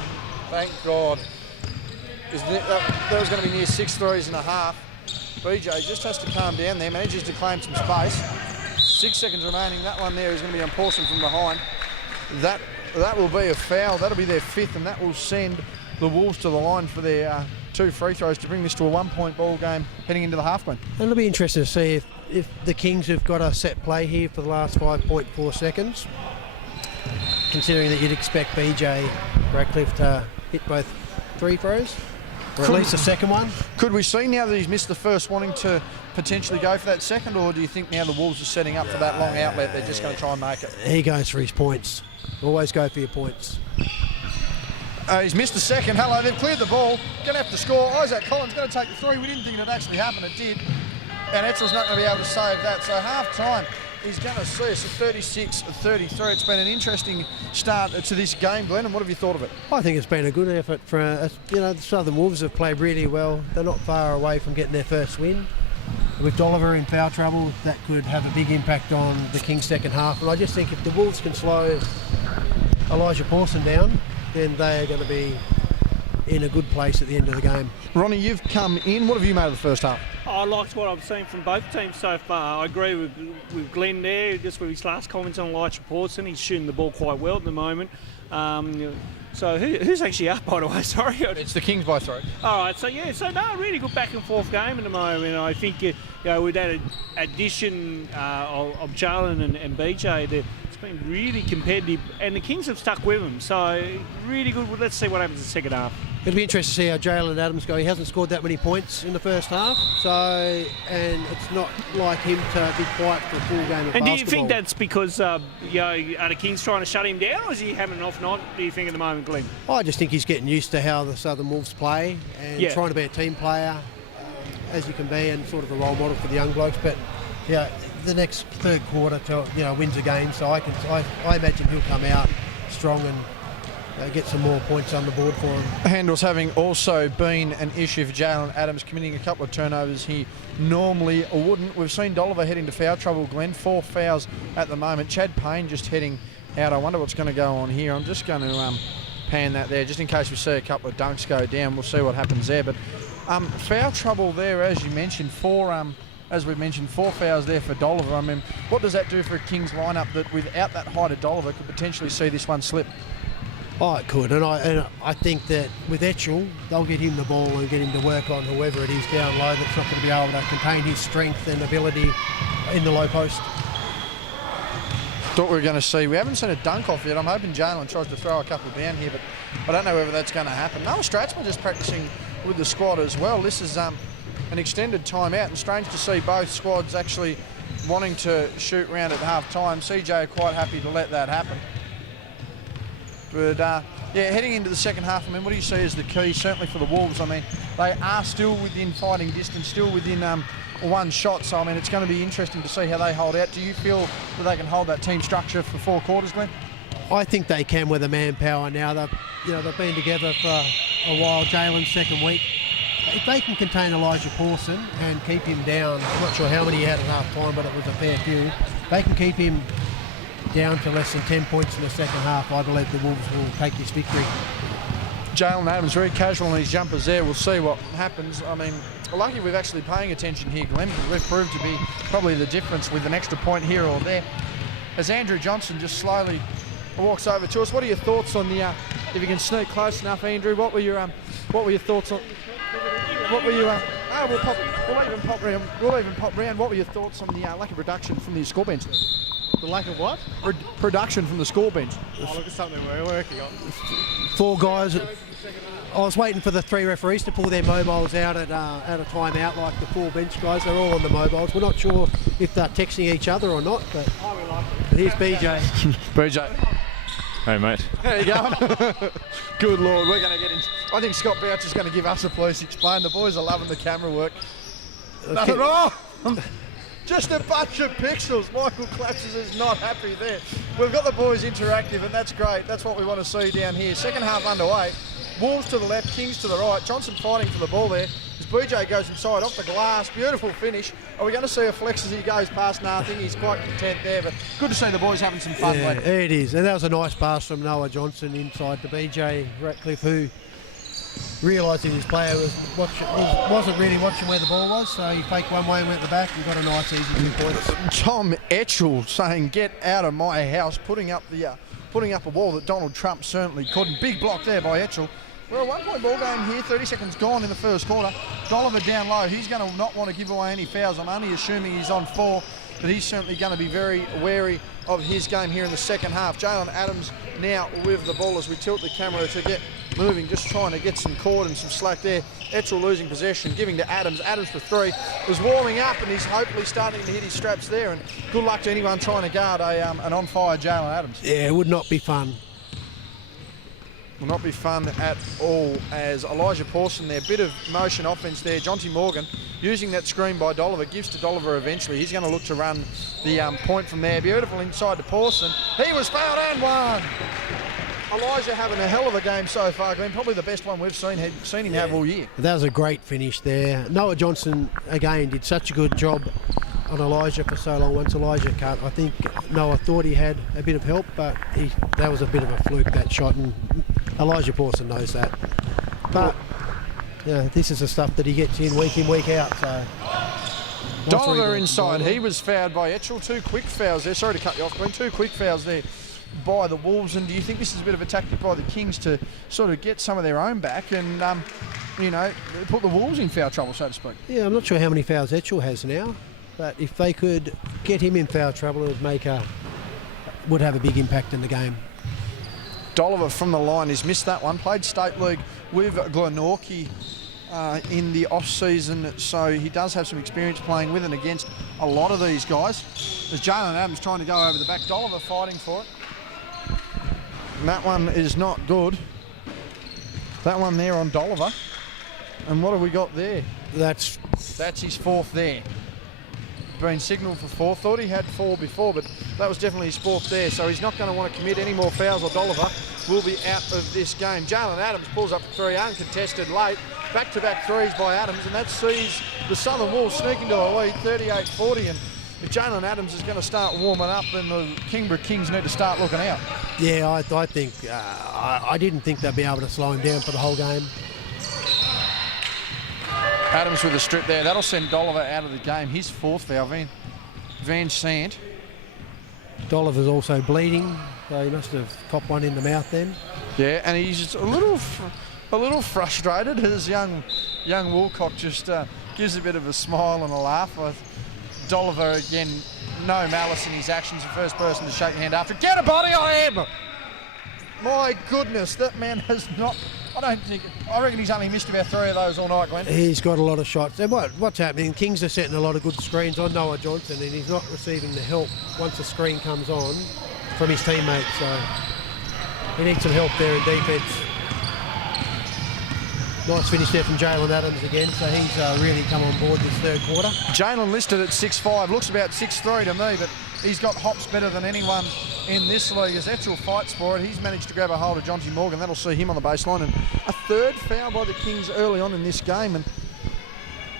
Thank God. That was going to be near 6 threes and a half. BJ just has to calm down there, manages to claim some space. 6 seconds remaining. That one there is going to be on Pawson from behind. That will be a foul. That'll be their 5th, and that will send the Wolves to the line for their 2 free throws to bring this to a 1-point ball game heading into the half win. And it'll be interesting to see if the Kings have got a set play here for the last 5.4 seconds, considering that you'd expect BJ Radcliffe to hit both 3 throws. Or at least the second one. Could we see now that he's missed the first, wanting to potentially go for that second, or do you think now the Wolves are setting up for that long outlet, they're just going to try and make it? He goes for his points. Always go for your points. He's missed the second. Hello, they've cleared the ball. Going to have to score. Isaac Collins going to take the 3. We didn't think it would actually happen. It did. And Etchell's not going to be able to save that. So half-time, he's going to see us at 36-33. It's been an interesting start to this game, Glenn, and what have you thought of it? I think it's been a good effort for, the Southern Wolves have played really well. They're not far away from getting their first win. With Doliver in foul trouble, that could have a big impact on the Kings' second half. And I just think if the Wolves can slow Elijah Pawson down, then they are going to be in a good place at the end of the game. Ronnie, you've come in. What have you made of the first half? I liked what I've seen from both teams so far. I agree with Glenn there, just with his last comments on Elijah Pawson. He's shooting the ball quite well at the moment. So who's actually up, by the way? Sorry. It's the Kings by 3. All right, so no, really good back and forth game at the moment. I think with that addition of Jalen and BJ, it's been really competitive, and the Kings have stuck with them. So really good. Let's see what happens in the second half. It'll be interesting to see how Jalen Adams go. He hasn't scored that many points in the first half, and it's not like him to be quiet for a full game of basketball. And do you think that's because are the Kings trying to shut him down, or is he having an off night? Do you think at the moment, Glenn? I just think he's getting used to how the Southern Wolves play and trying to be a team player, as you can be, and sort of a role model for the young blokes. But the next third quarter wins a game, so I imagine he'll come out strong and get some more points on the board for him. Handles having also been an issue for Jalen Adams, committing a couple of turnovers he normally wouldn't. We've seen Dolliver head into foul trouble, Glenn. 4 fouls at the moment. Chad Payne just heading out. I wonder what's going to go on here. I'm just going to pan that there, just in case we see a couple of dunks go down. We'll see what happens there. But foul trouble there, as you mentioned, as we've mentioned, 4 fouls there for Dolliver. I mean, what does that do for a Kings lineup that without that height of Dolliver could potentially see this one slip? Oh, it could, and I think that with Etchell, they'll get him the ball and get him to work on whoever it is down low that's not going to be able to contain his strength and ability in the low post. Thought we were going to see. We haven't seen a dunk off yet. I'm hoping Jalen tries to throw a couple down here, but I don't know whether that's going to happen. Noah Stratzman just practicing with the squad as well. This is an extended timeout, and strange to see both squads actually wanting to shoot round at half time. CJ quite happy to let that happen. But heading into the second half, I mean, what do you see as the key, certainly for the Wolves? I mean, they are still within fighting distance, still within one shot. So, I mean, it's going to be interesting to see how they hold out. Do you feel that they can hold that team structure for 4 quarters, Glenn? I think they can with the manpower now. They've been together for a while. Jalen's second week. If they can contain Elijah Pawson and keep him down, I'm not sure how many he had at half time, but it was a fair few. They can keep him down to less than 10 points in the second half. I believe the Wolves will take this victory. Jalen Adams very casual on his jumpers there. We'll see what happens. I mean, lucky we're actually paying attention here, Glenn, because we've proved to be probably the difference with an extra point here or there. As Andrew Johnson just slowly walks over to us, what are your thoughts on the? If you can sneak close enough, Andrew, what were your thoughts on? What were you? We'll even pop round. What were your thoughts on the lack of production from the score bench? The lack of what? Production from the score bench. Oh, look, it's something we're working on. 4 guys. I was waiting for the 3 referees to pull their mobiles out at a timeout, like the 4 bench guys. They're all on the mobiles. We're not sure if they're texting each other or not, but here's BJ. BJ. Hey, mate. How you going? Good Lord, we're going to get in. I think Scott Boucher's going to give us a police explain. The boys are loving the camera work. Nothing wrong. Just a bunch of pixels. Michael Clapses is not happy there. We've got the boys interactive, and that's great. That's what we want to see down here. Second half underway. Wolves to the left, Kings to the right. Johnson fighting for the ball there. As BJ goes inside, off the glass. Beautiful finish. Are we going to see a flex as he goes past? No, I think he's quite content there, but good to see the boys having some fun. Yeah, it is. And that was a nice pass from Noah Johnson inside to BJ Ratcliffe, who realising his player wasn't really watching where the ball was, so he faked one way and went to the back and got a nice easy 2 points. Tom Etchell saying, "Get out of my house," putting up a wall that Donald Trump certainly couldn't. Big block there by Etchell. We're a 1-point ball game here, 30 seconds gone in the first quarter. Dolliver down low, he's going to not want to give away any fouls. I'm only assuming he's on 4, but he's certainly going to be very wary of his game here in the second half. Jalen Adams now with the ball as we tilt the camera to get moving, just trying to get some cord and some slack there. Etchell losing possession, giving to Adams. Adams for 3. Was warming up and he's hopefully starting to hit his straps there. And good luck to anyone trying to guard an on-fire Jalen Adams. Yeah, it would not be fun. Will not be fun at all, as Elijah Pawson there, bit of motion offense there. Jonty Morgan using that screen by Dolliver, gives to Dolliver eventually. He's going to look to run the point from there. Beautiful inside to Pawson. He was fouled and won. Elijah having a hell of a game so far, Glenn. Probably the best one we've seen him have all year. That was a great finish there. Noah Johnson, again, did such a good job on Elijah for so long. Once Elijah cut, I think Noah thought he had a bit of help, but that was a bit of a fluke, that shot, and Elijah Pawson knows that. But this is the stuff that he gets in, week out. So Dolliver inside. He was fouled by Etchell. 2 quick fouls there. Sorry to cut you off, Glenn. 2 quick fouls there by the Wolves. And do you think this is a bit of a tactic by the Kings to sort of get some of their own back and, put the Wolves in foul trouble, so to speak? Yeah, I'm not sure how many fouls Etchell has now, but if they could get him in foul trouble, it would have a big impact in the game. Dolliver from the line. He's missed that one. Played State League with Glenorchy in the off-season, so he does have some experience playing with and against a lot of these guys. There's Jalen Adams trying to go over the back. Dolliver fighting for it. And that one is not good. That one there on Dolliver. And what have we got there? That's his 4th there. Been signalled for 4. Thought he had 4 before, but that was definitely his 4th there. So he's not going to want to commit any more fouls, or Dolliver will be out of this game. Jalen Adams pulls up for 3, uncontested late. Back-to-back threes by Adams, and that sees the Southern Wolves sneaking to a lead, 38-40. And if Jalen Adams is going to start warming up, then the Kingborough Kings need to start looking out. Yeah, I think I didn't think they'd be able to slow him down for the whole game. Adams with a strip there. That'll send Dolliver out of the game. His 4th foul, Van Sant. Dolliver's also bleeding, so he must have copped one in the mouth then. Yeah, and he's a little frustrated as young Woolcock just gives a bit of a smile and a laugh. Dolliver, again, no malice in his actions. The first person to shake hand after. Get a body on him! My goodness, that man has not... I reckon he's only missed about 3 of those all night, Glenn. He's got a lot of shots. And what's happening? Kings are setting a lot of good screens on Noah Johnson, and he's not receiving the help once the screen comes on from his teammates. So he needs some help there in defence. Nice finish there from Jalen Adams again, so he's really come on board this 3rd quarter. Jalen listed at 6'5", looks about 6'3" to me, but he's got hops better than anyone in this league. As Etchell fights for it, he's managed to grab a hold of Jonty Morgan. That'll see him on the baseline. And a 3rd foul by the Kings early on in this game, and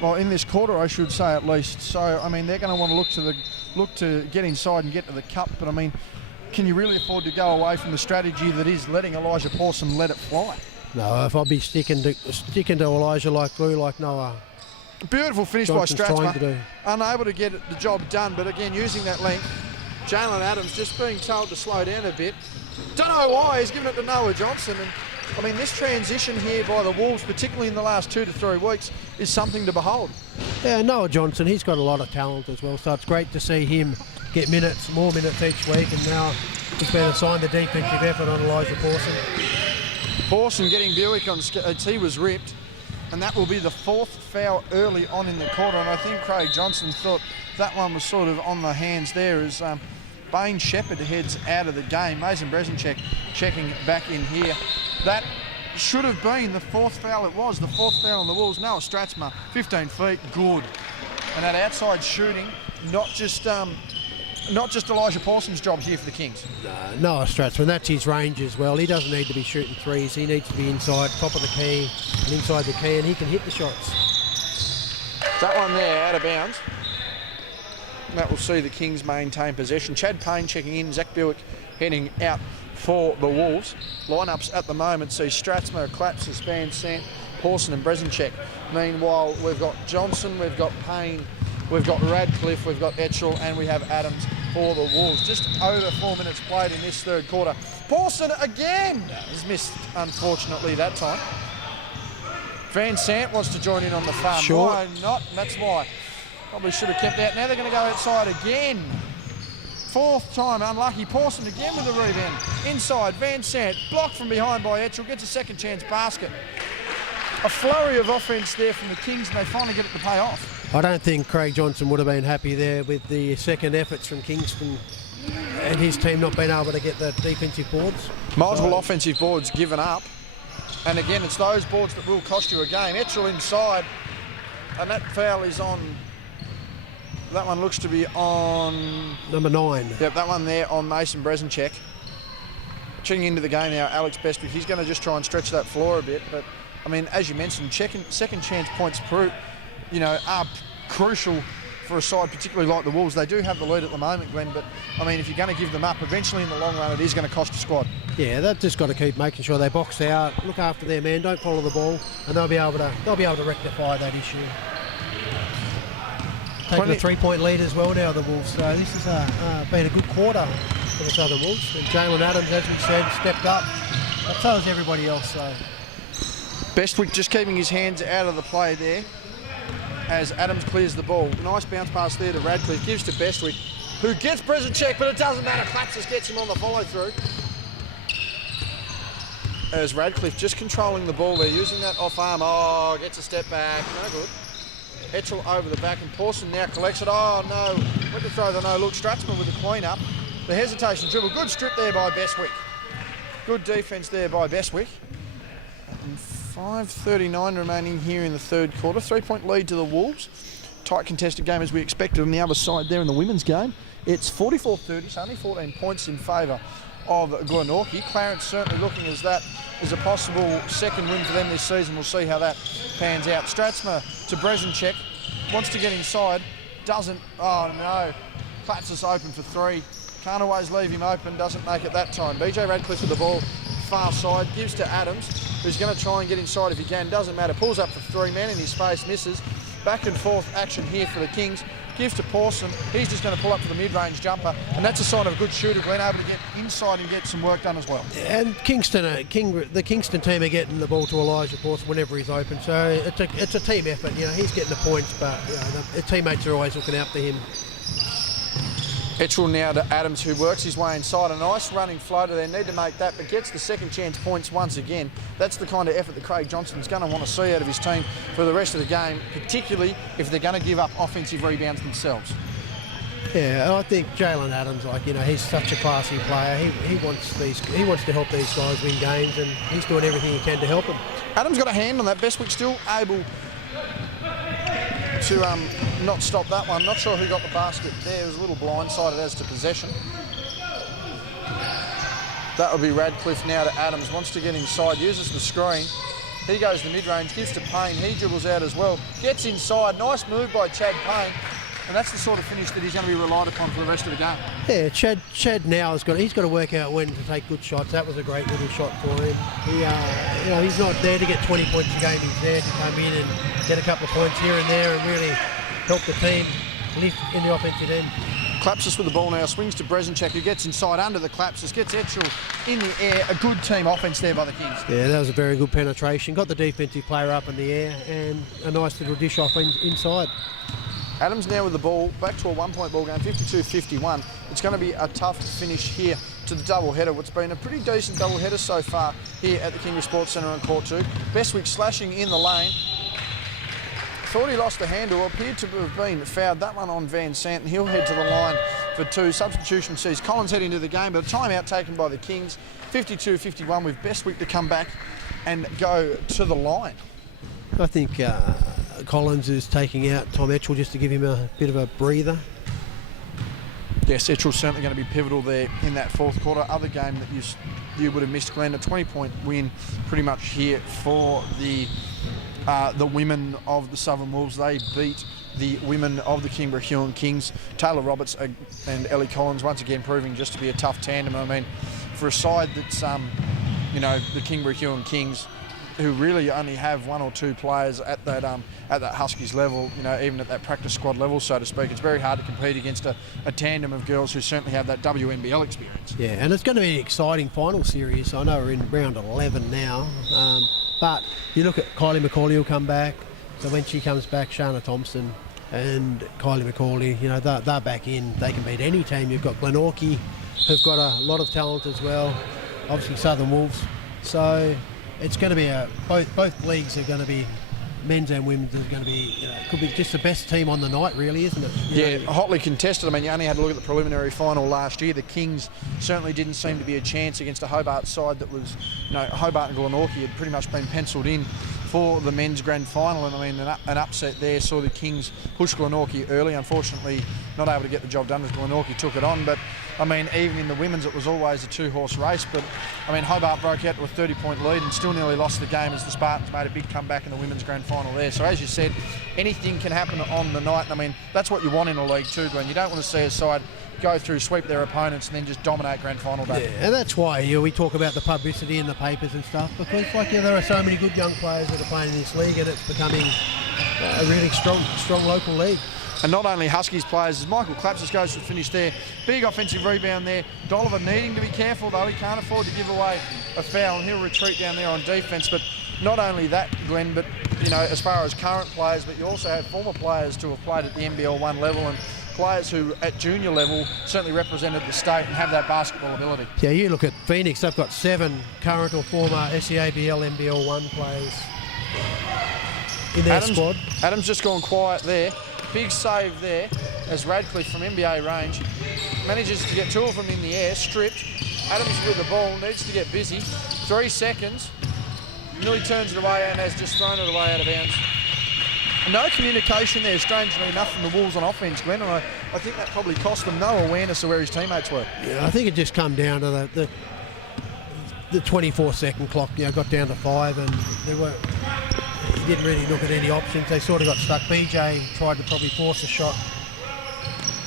well, in this quarter, I should say at least. So, I mean, they're going to want to look to get inside and get to the cup. But I mean, can you really afford to go away from the strategy that is letting Elijah Pawson let it fly? No, if I'd be sticking to Elijah like glue, like Noah. Beautiful finish Johnson's by trying to Strathmore. do. Unable to get the job done, but again, using that length. Jalen Adams just being told to slow down a bit. Don't know why, he's given it to Noah Johnson. And I mean, this transition here by the Wolves, particularly in the last 2 to 3 weeks, is something to behold. Yeah, Noah Johnson, he's got a lot of talent as well, so it's great to see him get more minutes each week, and now he's been assigned the defensive effort on Elijah Pawson. Pawson getting Buick on skates, he was ripped, and that will be the 4th foul early on in the quarter. And I think Craig Johnson thought that one was sort of on the hands there as Bain Shepherd heads out of the game. Mason Bresenchek checking back in here. That should have been the 4th foul. It was the 4th foul on the Wolves. Noah Strathmore, 15 feet, good. And that outside shooting, not just Elijah Pawson's job here for the Kings. Noah Strathmore, that's his range as well. He doesn't need to be shooting threes. He needs to be inside, top of the key, and inside the key, and he can hit the shots. That one there, out of bounds. That will see the Kings maintain possession. Chad Payne checking in, Zach Buick heading out for the Wolves. Lineups at the moment see Strathmore, Clapsis, Van Sant, Pawson and Bresenchek. Meanwhile, we've got Johnson, we've got Payne, we've got Radcliffe, we've got Etchell, and we have Adams for the Wolves. Just over 4 minutes played in this 3rd quarter. Pawson again has missed, unfortunately, that time. Van Sant wants to join in on the fun. Sure. Why not? And that's why. Probably should have kept out. Now they're going to go outside again. 4th time, unlucky. Pawson again with the rebound. Inside, Van Sant, blocked from behind by Etchell, gets a second chance basket. A flurry of offence there from the Kings, and they finally get it to pay off. I don't think Craig Johnson would have been happy there with the second efforts from Kingston and his team not being able to get the defensive boards. Multiple offensive boards given up. And again, it's those boards that will cost you a game. Etchell inside, and that foul is on... That one looks to be on... Number 9. Yep, that one there on Mason Bresenchek. Checking into the game now, Alex Bestwick. He's going to just try and stretch that floor a bit. But, I mean, as you mentioned, second chance points are crucial for a side, particularly like the Wolves. They do have the lead at the moment, Glenn, but, I mean, if you're going to give them up, eventually in the long run, it is going to cost a squad. Yeah, they've just got to keep making sure they box out, look after their man, don't follow the ball, and they'll be able to rectify that issue. Taking a 3-point lead as well now, the Wolves. So this has been a good quarter for the Southern Wolves. And Jalen Adams, as we said, stepped up. But so has everybody else. So Bestwick just keeping his hands out of the play there as Adams clears the ball. Nice bounce pass there to Radcliffe, gives to Bestwick, who gets Brezinchek, but it doesn't matter. Klapsis gets him on the follow-through. As Radcliffe just controlling the ball there, using that off-arm. Oh, gets a step back. No good. Etchell over the back, and Pawson now collects it. Oh, no. Went to throw the no-look. Stratzman with the clean-up. The hesitation dribble. Good strip there by Bestwick. Good defence there by Bestwick. And 5:39 remaining here in the third quarter. 3-point lead to the Wolves. Tight contested game as we expected on the other side there in the women's game. It's 44-30, so only 14 points in favour of Glenorchy. Clarence certainly looking as that is a possible second win for them this season. We'll see how that pans out. Stratzma to Brezinchek. Wants to get inside. Doesn't. Oh, no. Platsis open for three. Can't always leave him open. Doesn't make it that time. BJ Radcliffe with the ball. Far side. Gives to Adams, who's going to try and get inside if he can. Doesn't matter. Pulls up for three. Man in his face. Misses. Back and forth action here for the Kings. Gives to Pawson. He's just going to pull up for the mid-range jumper, and that's a sign of a good shooter. Glenn able to get inside and get some work done as well. And the Kingston team are getting the ball to Elijah Pawson whenever he's open. So it's a team effort. You know, he's getting the points, but the teammates are always looking out for him. Etchell now to Adams, who works his way inside. A nice running floater there. Need to make that, but gets the second chance points once again. That's the kind of effort that Craig Johnston's going to want to see out of his team for the rest of the game, particularly if they're going to give up offensive rebounds themselves. Yeah, I think Jalen Adams, he's such a classy player. He wants to help these guys win games, and he's doing everything he can to help them. Adams got a hand on that. Bestwick still able to not stop that one. Not sure who got the basket there. It was a little blindsided as to possession. That will be Radcliffe now to Adams. Wants to get inside, uses the screen. He goes to mid-range, gives to Payne. He dribbles out as well. Gets inside. Nice move by Chad Payne. And that's the sort of finish that he's going to be relied upon for the rest of the game. Yeah, Chad now he's got to work out when to take good shots. That was a great little shot for him. He's not there to get 20 points a game. He's there to come in and get a couple of points here and there and really help the team lift in the offensive end. Klapsis with the ball now, swings to Brezinchek, who gets inside under the Klapsis, gets Etchell in the air. A good team offense there by the Kings. Yeah, that was a very good penetration. Got the defensive player up in the air and a nice little dish off inside. Adams now with the ball, back to a one-point ball game, 52-51. It's going to be a tough finish here to the doubleheader. What's been a pretty decent doubleheader so far here at the Kingborough Sports Centre on Court 2. Bestwick slashing in the lane. Thought he lost the handle, appeared to have been fouled. That one on Van Sant. He'll head to the line for two. Substitution sees Collins head into the game, but a timeout taken by the Kings. 52-51 with Bestwick to come back and go to the line. I think Collins is taking out Tom Etchell just to give him a bit of a breather. Yes, Etchell's certainly going to be pivotal there in that fourth quarter. Other game that you would have missed, Glenn, a 20-point win pretty much here for the women of the Southern Wolves. They beat the women of the Kingborough-Huon Kings. Taylor Roberts and Ellie Collins once again proving just to be a tough tandem. I mean, for a side that's, the Kingborough-Huon Kings, who really only have one or two players at that Huskies level, even at that practice squad level, so to speak. It's very hard to compete against a tandem of girls who certainly have that WNBL experience. Yeah, and it's going to be an exciting final series. I know we're in round 11 now, but you look at Kylie McCauley will come back. So when she comes back, Shana Thompson and Kylie McCauley, they're back in. They can beat any team. You've got Glenorchy, who've got a lot of talent as well. Obviously Southern Wolves. So it's going to be both leagues are going to be, men's and women's, are going to be, could be just the best team on the night, really, isn't it? Hotly contested. I mean, you only had to look at the preliminary final last year. The Kings certainly didn't seem to be a chance against a Hobart side that was, Hobart and Glenorchy had pretty much been penciled in for the men's grand final, and I mean an upset there saw the Kings push Glenorchy early. Unfortunately, not able to get the job done as Glenorchy took it on. But I mean, even in the women's, it was always a two-horse race. But I mean, Hobart broke out to a 30-point lead and still nearly lost the game as the Spartans made a big comeback in the women's grand final there. So as you said, anything can happen on the night. And I mean, that's what you want in a league too, Glenn. You don't want to see a side go through, sweep their opponents, and then just dominate grand final day. Yeah, and that's why we talk about the publicity in the papers and stuff, because there are so many good young players that are playing in this league, and it's becoming a really strong local league. And not only Huskies players, as Michael Clapsis goes to finish there. Big offensive rebound there. Dolliver needing to be careful though. He can't afford to give away a foul, and he'll retreat down there on defence. But not only that, Glenn, but as far as current players, but you also have former players who have played at the NBL 1 level, and players who at junior level certainly represented the state and have that basketball ability. Yeah, you look at Phoenix, they've got 7 current or former SEABL NBL 1 players in their squad. Adams just gone quiet there. Big save there as Radcliffe from NBA range manages to get 2 of them in the air, stripped. Adams with the ball, needs to get busy. 3 seconds, nearly turns it away and has just thrown it away out of bounds. No communication there, strangely enough, from the Wolves on offence, Glenn, and I think that probably cost them no awareness of where his teammates were. Yeah, I think it just come down to the 24-second clock, got down to 5, and he didn't really look at any options. They sort of got stuck. BJ tried to probably force a shot.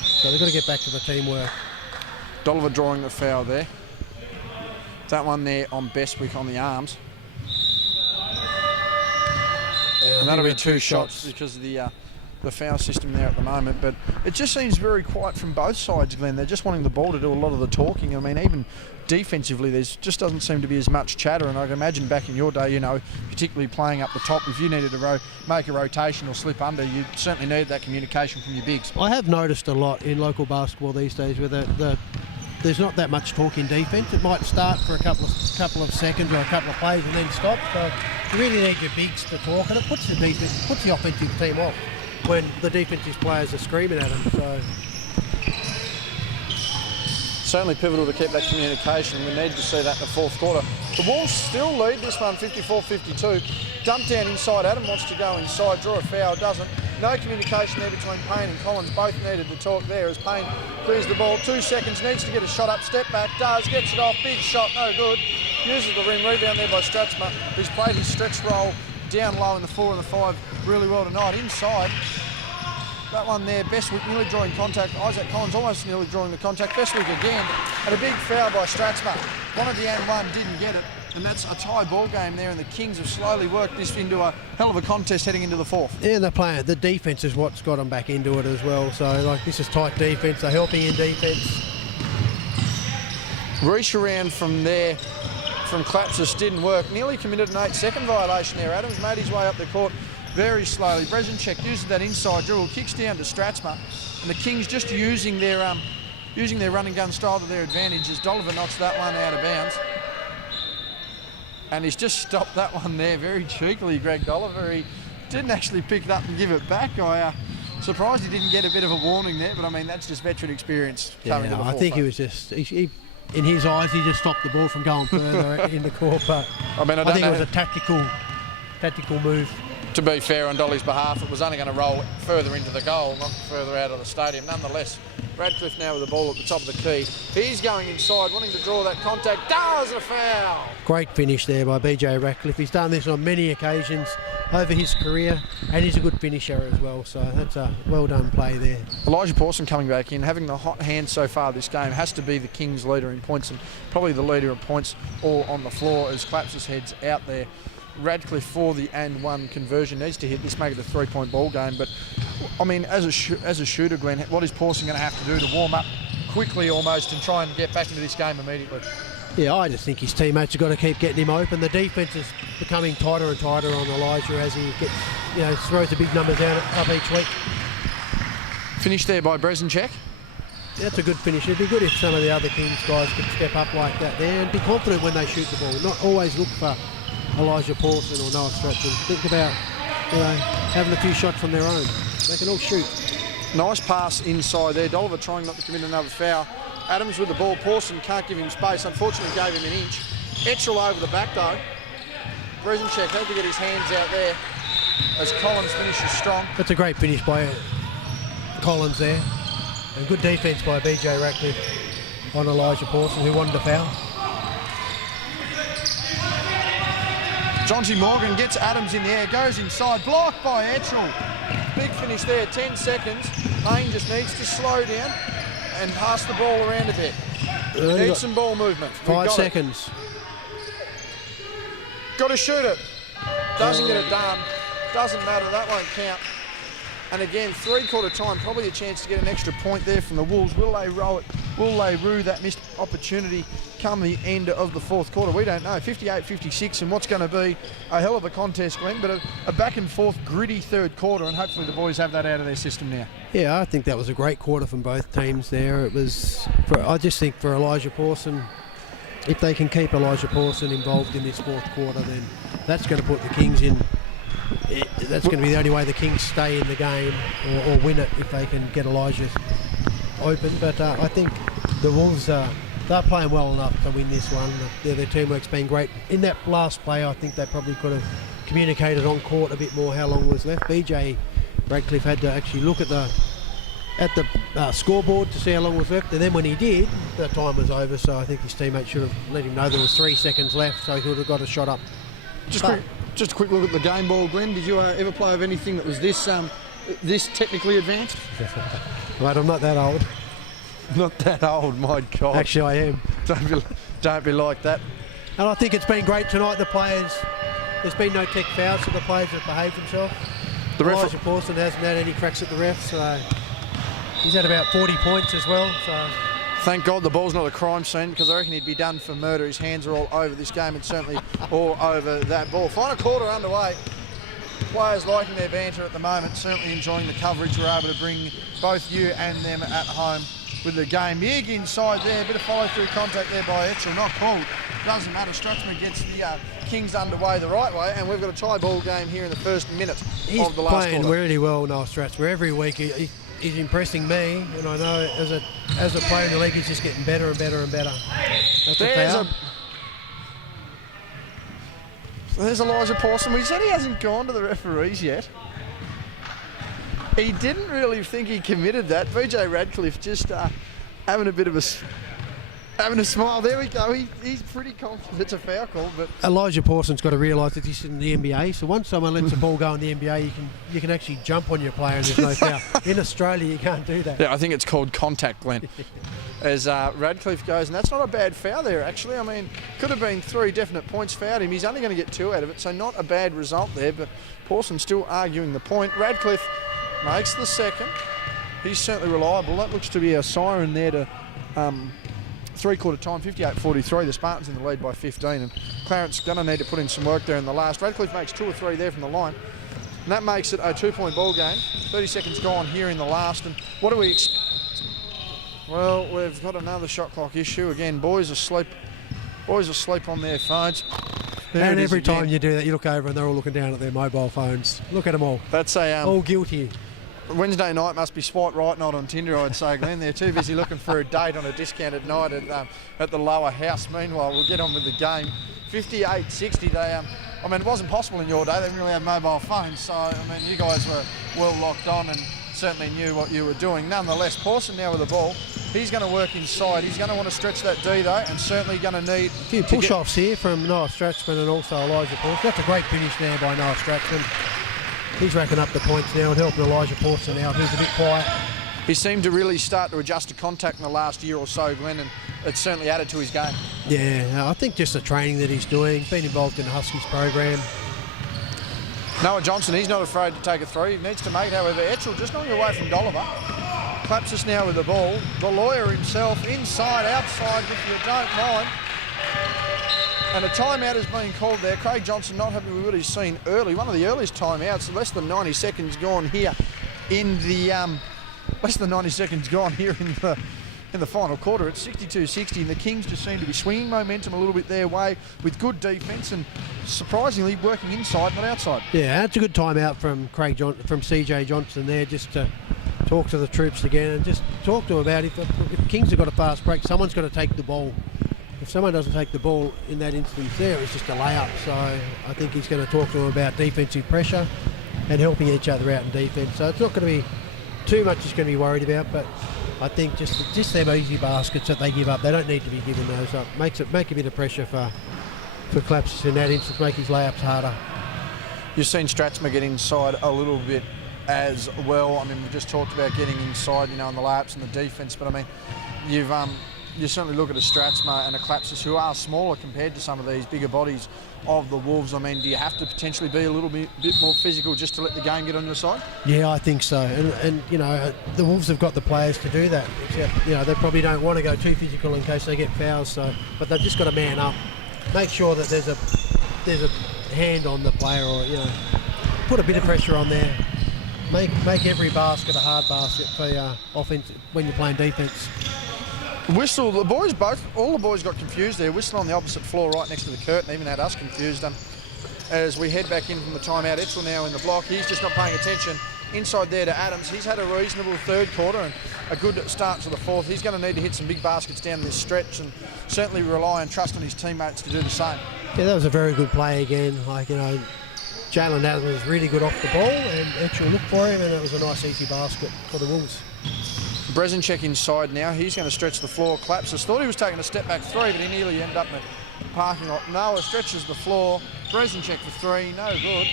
So they've got to get back to the teamwork. Dolliver drawing the foul there. That one there on Bestwick on the arms. And that'll be 2 shots because of the foul system there at the moment. But it just seems very quiet from both sides, Glenn. They're just wanting the ball to do a lot of the talking. I mean, even defensively, there just doesn't seem to be as much chatter. And I can imagine back in your day, particularly playing up the top, if you needed to make a rotation or slip under, you certainly needed that communication from your bigs. I have noticed a lot in local basketball these days where there's not that much talk in defence. It might start for a couple of seconds or a couple of plays and then stop. So you really need your bigs to talk, and it puts the offensive team off when the defensive players are screaming at them. So certainly pivotal to keep that communication. We need to see that in the 4th quarter. The Wolves still lead this one 54-52. Dump down inside. Adam wants to go inside, draw a foul, doesn't. No communication there between Payne and Collins. Both needed to talk there as Payne clears the ball. 2 seconds, needs to get a shot up, step back, does, gets it off, big shot, no good. Uses the rim, rebound there by Stratzma, who's played his stretch roll down low in the 4 and the 5 really well tonight. Inside, that one there, Bestwick nearly drawing contact. Isaac Collins almost nearly drawing the contact. Bestwick again, and a big foul by Stratzma. One of the and one didn't get it, and that's a tie ball game there, and the Kings have slowly worked this into a hell of a contest heading into the 4th. Yeah, they're playing. The defence is what's got them back into it as well. So, this is tight defence. They're helping in defence. Reach around from there from Clapsis didn't work. Nearly committed an 8-second violation there. Adams made his way up the court very slowly. Brezinchek uses that inside dribble, kicks down to Stratzma, and the Kings just using their run and gun style to their advantage as Dolliver knocks that one out of bounds. And he's just stopped that one there very cheekily, Greg Dolliver. He didn't actually pick it up and give it back. Surprised he didn't get a bit of a warning there, but I mean, that's just veteran experience. Yeah, I think he was just, in his eyes, he just stopped the ball from going further in the court, but I think it was a tactical move. To be fair, on Dolly's behalf, it was only going to roll further into the goal, not further out of the stadium. Nonetheless, Radcliffe now with the ball at the top of the key. He's going inside, wanting to draw that contact. Does a foul! Great finish there by BJ Radcliffe. He's done this on many occasions over his career, and he's a good finisher as well. So that's a well-done play there. Elijah Pawson coming back in, having the hot hand so far this game, has to be the Kings' leader in points and probably the leader of points all on the floor as Clapsis heads out there. Radcliffe for the and one conversion needs to hit this, make it a 3-point ball game. But I mean, as a shooter, Glenn, what is Pawson going to have to do to warm up quickly almost and try and get back into this game immediately? Yeah, I just think his teammates have got to keep getting him open. The defence is becoming tighter and tighter on Elijah as he gets, throws the big numbers up each week. Finished there by Brezinchek. That's a good finish. It'd be good if some of the other Kings guys could step up like that there and be confident when they shoot the ball. Not always look for Elijah Pawson or Noah Stratton. Think about having a few shots from their own. They can all shoot. Nice pass inside there. Dolliver trying not to commit another foul. Adams with the ball. Pawson can't give him space. Unfortunately gave him an inch. Etchell over the back though. Brezinchek had to get his hands out there as Collins finishes strong. That's a great finish by Collins there. And good defence by BJ Radcliffe on Elijah Pawson, who wanted a foul. Jonty Morgan gets Adams in the air, goes inside, blocked by Etchell. Big finish there, 10 seconds. Payne just needs to slow down and pass the ball around a bit. We Only need got some ball movement. 5 seconds. Got to shoot it. Doesn't get it done. Doesn't matter. That won't count. And again, 3/4 time, probably a chance to get an extra point there from the Wolves. Will they row it? Will they rue that missed opportunity come the end of the 4th quarter? We don't know. 58-56, and what's going to be a hell of a contest, Glenn, but a back and forth, gritty 3rd quarter, and hopefully the boys have that out of their system now. Yeah, I think that was a great quarter from both teams there. It was, I just think for Elijah Pawson, if they can keep Elijah Pawson involved in this 4th quarter, then that's going to put the Kings in. That's going to be the only way the Kings stay in the game or win it, if they can get Elijah open. But I think the Wolves, they're playing well enough to win this one. Their teamwork's been great. In that last play, I think they probably could have communicated on court a bit more how long was left. BJ Radcliffe had to actually look at the scoreboard to see how long was left, and then when he did, the time was over. So I think his teammates should have let him know there was 3 seconds left, so he could have got a shot up. Just a quick look at the game ball, Glenn. Did you ever play of anything that was this technically advanced? Mate, I'm not that old. Not that old, my God. Actually, I am. Don't be like that. And I think it's been great tonight. The players, there's been no tech fouls, so the players have behaved themselves. Elijah Pawson hasn't had any cracks at the refs, so he's had about 40 points as well. So thank God the ball's not a crime scene, because I reckon he'd be done for murder. His hands are all over this game and certainly all over that ball. Final quarter underway. Players liking their banter at the moment, certainly enjoying the coverage we're able to bring both you and them at home with the game. Yig inside there, a bit of follow-through contact there by Etchell, not called. Doesn't matter, Strathman gets the Kings underway the right way, and we've got a tie ball game here in the first minute of the last quarter. He's playing really well, Noel Strathman. Every week he's impressing me, and I know as a player in the league, he's just getting better and better and better. There's Elijah Pawson. We said he hasn't gone to the referees yet. He didn't really think he committed that. BJ Radcliffe just having a bit of having a smile. There we go. He's pretty confident it's a foul call. But Elijah Pawson's got to realise that he's in the NBA. So once someone lets a ball go in the NBA, you can actually jump on your player and there's no foul. In Australia, you can't do that. Yeah, I think it's called contact, Glenn. As Radcliffe goes, and that's not a bad foul there, actually. I mean, could have been 3 definite points fouled him. He's only going to get 2 out of it, so not a bad result there. But Pawson still arguing the point. Radcliffe makes the second. He's certainly reliable. That looks to be a siren there to 3/4 time, 58-43. The Spartans in the lead by 15, and Clarence going to need to put in some work there in the last. Radcliffe makes 2 or 3 there from the line, and that makes it a 2-point ball game. 30 seconds gone here in the last, and what do we expect? Well, we've got another shot clock issue again. Boys asleep on their phones. And every time you do that, you look over and they're all looking down at their mobile phones. Look at them all. That's all guilty. Wednesday night must be swipe right night on Tinder, I'd say, Glenn. They're too busy looking for a date on a discounted night at the lower house. Meanwhile, we'll get on with the game. 58-60. I mean, it wasn't possible in your day. They didn't really have mobile phones, so I mean, you guys were well locked on and certainly knew what you were doing. Nonetheless, Pawson now with the ball. He's going to work inside. He's going to want to stretch that D though, and certainly going to need a few push-offs here from Noah Strathman and also Elijah Pawson. That's a great finish there by Noah Strathman. He's racking up the points now and helping Elijah Pawson out, who's a bit quiet. He seemed to really start to adjust to contact in the last year or so, Glenn, and it's certainly added to his game. Yeah, I think just the training that he's doing. He's been involved in the Huskies program. Noah Johnson, he's not afraid to take a 3. He needs to make it, however. Etchell just knocking away from Dolliver. Claps us now with the ball. The lawyer himself, inside, outside, if you don't mind. And a timeout is being called there. Craig Johnson not happy with what he's seen early. One of the earliest timeouts, less than 90 seconds gone here in the in the final quarter. It's 62-60, and the Kings just seem to be swinging momentum a little bit their way with good defence and surprisingly working inside, not outside. Yeah, that's a good timeout from from CJ Johnson there, just to talk to the troops again and just talk to them about if the Kings have got a fast break, someone's got to take the ball. If someone doesn't take the ball in that instance there, it's just a layup. So I think he's going to talk to them about defensive pressure and helping each other out in defence. So it's not going to be too much he's going to be worried about, but I think just them easy baskets that they give up, they don't need to be giving those up. Make a bit of pressure for Claps in that instance, make his layups harder. You've seen Stratsma get inside a little bit as well. I mean, we just talked about getting inside, on the laps and the defence, but I mean, you certainly look at a Stratsma and a Klapsis who are smaller compared to some of these bigger bodies of the Wolves. I mean, do you have to potentially be a little bit more physical just to let the game get on your side? Yeah, I think so. And the Wolves have got the players to do that. Except, they probably don't want to go too physical in case they get fouls. So, but they've just got to man up, make sure that there's a hand on the player, or put a bit of pressure on there. Make every basket a hard basket for offense when you're playing defence. Whistle, all the boys got confused there. Whistle on the opposite floor right next to the curtain, even had us confused. As we head back in from the timeout, Etzel now in the block. He's just not paying attention. Inside there to Adams. He's had a reasonable third quarter and a good start to the fourth. He's going to need to hit some big baskets down this stretch and certainly rely and trust on his teammates to do the same. Yeah, that was a very good play again. Jalen Adams was really good off the ball and Etzel looked for him, and it was a nice easy basket for the Wolves. Brezinchek inside now. He's going to stretch the floor. Klapsis thought he was taking a step back three, but he nearly ended up in the parking lot. Noah stretches the floor. Brezinchek for three. No good.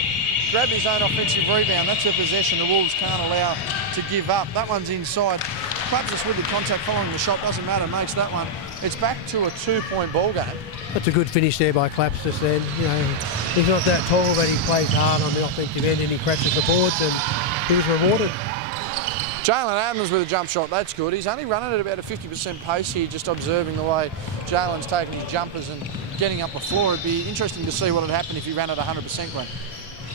Grabbed his own offensive rebound. That's a possession the Wolves can't allow to give up. That one's inside. Klapsis with the contact following the shot. Doesn't matter. Makes that one. It's back to a 2-point ball game. That's a good finish there by Klapsis then. He's not that tall, but he plays hard on the offensive end and he crashes the boards, and he was rewarded. Jalen Adams with a jump shot, that's good. He's only running at about a 50% pace here, just observing the way Jalen's taking his jumpers and getting up the floor. It'd be interesting to see what would happen if he ran at 100%, Glenn.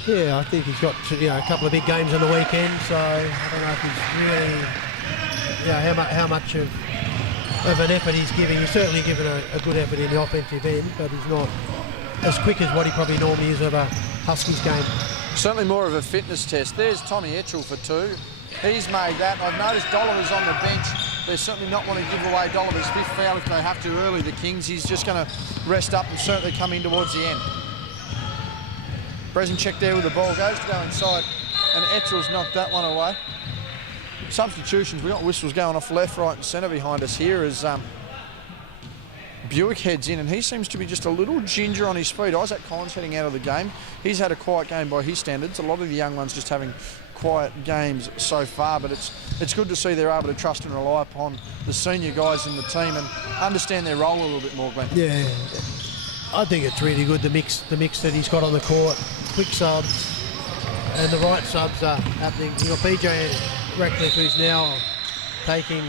Yeah, I think he's got a couple of big games on the weekend, so I don't know if he's really, how much of an effort he's giving. He's certainly given a good effort in the offensive end, but he's not as quick as what he probably normally is of a Huskies game. Certainly more of a fitness test. There's Tommy Etzel for two. He's made that. I've noticed Dolliver's on the bench. They're certainly not wanting to give away Dolliver's fifth foul if they have to early. The Kings, he's just going to rest up and certainly come in towards the end. Brezinchek there with the ball, goes to go inside, and Etzel's knocked that one away. Substitutions, we've got whistles going off left, right and centre behind us here as Buick heads in, and he seems to be just a little ginger on his feet. Isaac Collins heading out of the game. He's had a quiet game by his standards. A lot of the young ones just having quiet games so far, but it's good to see they're able to trust and rely upon the senior guys in the team and understand their role a little bit more, Glenn. Yeah, I think it's really good, the mix that he's got on the court. Quick subs, and the right subs are happening. You've got BJ Ratcliffe, who's now taking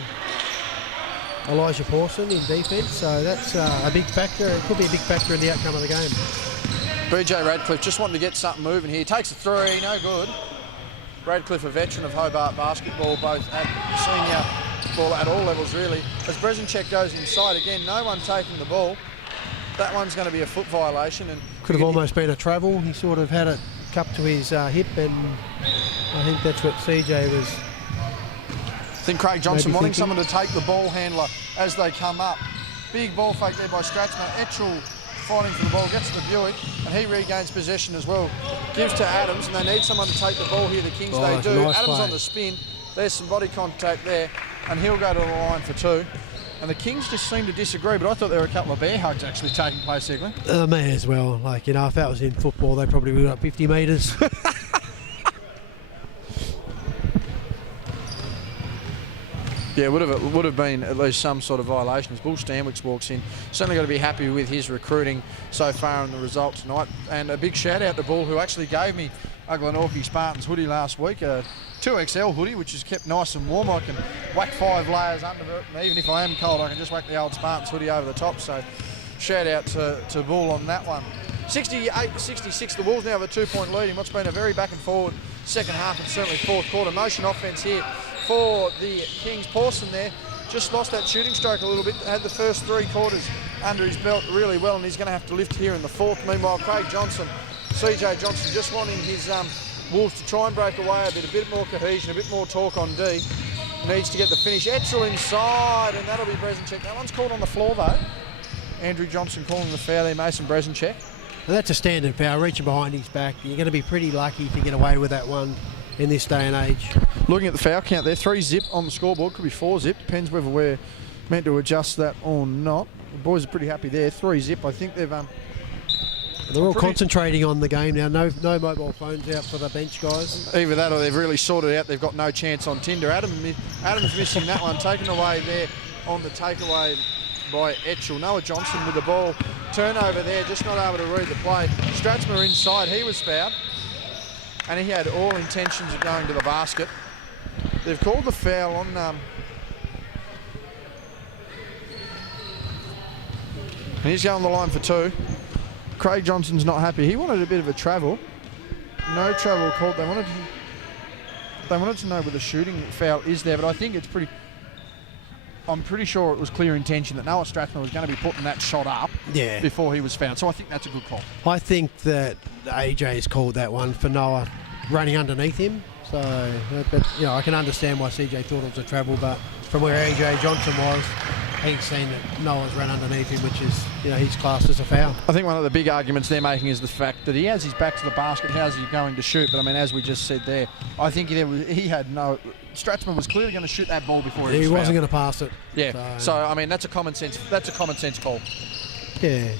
Elijah Pawson in defence, so that's a big factor. It could be a big factor in the outcome of the game. BJ Radcliffe just wanting to get something moving here. Takes a three, no good. Radcliffe, a veteran of Hobart basketball, both at senior ball at all levels really. As Brezinchek goes inside again, no one taking the ball. That one's going to be a foot violation. And could have almost been a travel. He sort of had it cupped to his hip, and I think that's what CJ was. I think Craig Johnson wanting someone to take the ball handler as they come up. Big ball fake there by Stratsma. Etzel fighting for the ball, gets to the Buick, and he regains possession as well. Gives to Adams, and they need someone to take the ball here. The Kings, they do. Nice Adams play. On the spin. There's some body contact there, and he'll go to the line for two. And the Kings just seem to disagree, but I thought there were a couple of bear hugs actually taking place there, Glenn. May as well. If that was in football, they probably would have got 50 metres. Yeah, it would have been at least some sort of violation. As Bull Stanwicks walks in, certainly got to be happy with his recruiting so far and the result tonight. And a big shout out to Bull, who actually gave me a Glenorchy Spartans hoodie last week, a 2XL hoodie, which is kept nice and warm. I can whack 5 layers under it, and even if I am cold, I can just whack the old Spartans hoodie over the top. So shout out to Bull on that one. 68-66, the Wolves now have a 2-point lead in what's been a very back and forward second half and certainly fourth quarter. Motion offense here for the Kings. Pawson there just lost that shooting stroke a little bit. Had the first 3 quarters under his belt really well, and he's going to have to lift here in the fourth. Meanwhile, Craig Johnson, CJ Johnson, just wanting his Wolves to try and break away a bit more cohesion, a bit more torque on D. Needs to get the finish. Etzel inside, and that'll be Brezinchek. That one's called on the floor though. Andrew Johnson calling the foul there, Mason Brezinchek. Well, that's a standard foul, reaching behind his back. You're going to be pretty lucky to get away with that one in this day and age. Looking at the foul count there, 3 zip on the scoreboard, could be 4 zip, depends whether we're meant to adjust that or not. The boys are pretty happy there, 3 zip. I think they've They're all concentrating on the game now. No mobile phones out for the bench guys. Either that or they've really sorted out they've got no chance on Tinder. Adam's missing that one. Taken away there on the takeaway by Etchell. Noah Johnson with the ball. Turnover there, just not able to read the play. Strathmore inside, he was fouled. And he had all intentions of going to the basket. They've called the foul on... and he's going the line for 2. Craig Johnson's not happy. He wanted a bit of a travel. No travel called. They wanted to know whether the shooting foul is there, but I think it's I'm pretty sure it was clear intention that Noah Strathmore was going to be putting that shot up before he was fouled. So I think that's a good call. I think that AJ's called that one for Noah running underneath him. So, but, I can understand why CJ thought it was a travel, but from where AJ Johnson was, he's seen that Noah's run underneath him, which is, he's classed as a foul. I think one of the big arguments they're making is the fact that he has his back to the basket. How's he going to shoot? But I mean, as we just said there, I think Strathmore was clearly going to shoot that ball before he wasn't going to pass it. Yeah. So I mean, that's a common sense call. Yeah.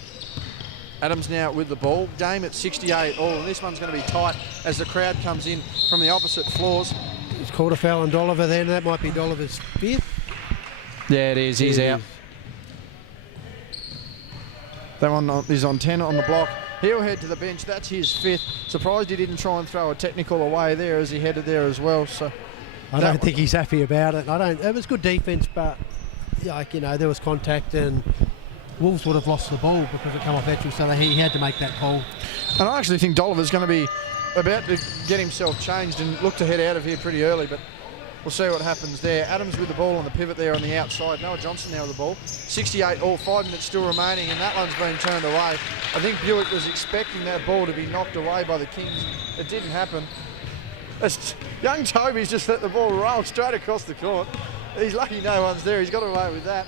Adams now with the ball. Game at 68 all, and this one's going to be tight as the crowd comes in from the opposite floors. He's called a foul on Dolliver then. That might be Dolliver's 5th. Yeah, it is. He's out. That one is on 10 on the block. He'll head to the bench. That's his 5th. Surprised he didn't try and throw a technical away there as he headed there as well. So I don't think he's happy about it. It was good defence, but there was contact and Wolves would have lost the ball because it came off Etchell, so he had to make that call. And I actually think Dolliver's going to be about to get himself changed and look to head out of here pretty early, but we'll see what happens there. Adams with the ball on the pivot there on the outside. Noah Johnson now with the ball. 68 all, 5 minutes still remaining, and that one's been turned away. I think Buick was expecting that ball to be knocked away by the Kings. It didn't happen. Young Toby's just let the ball roll straight across the court. He's lucky no one's there. He's got away with that.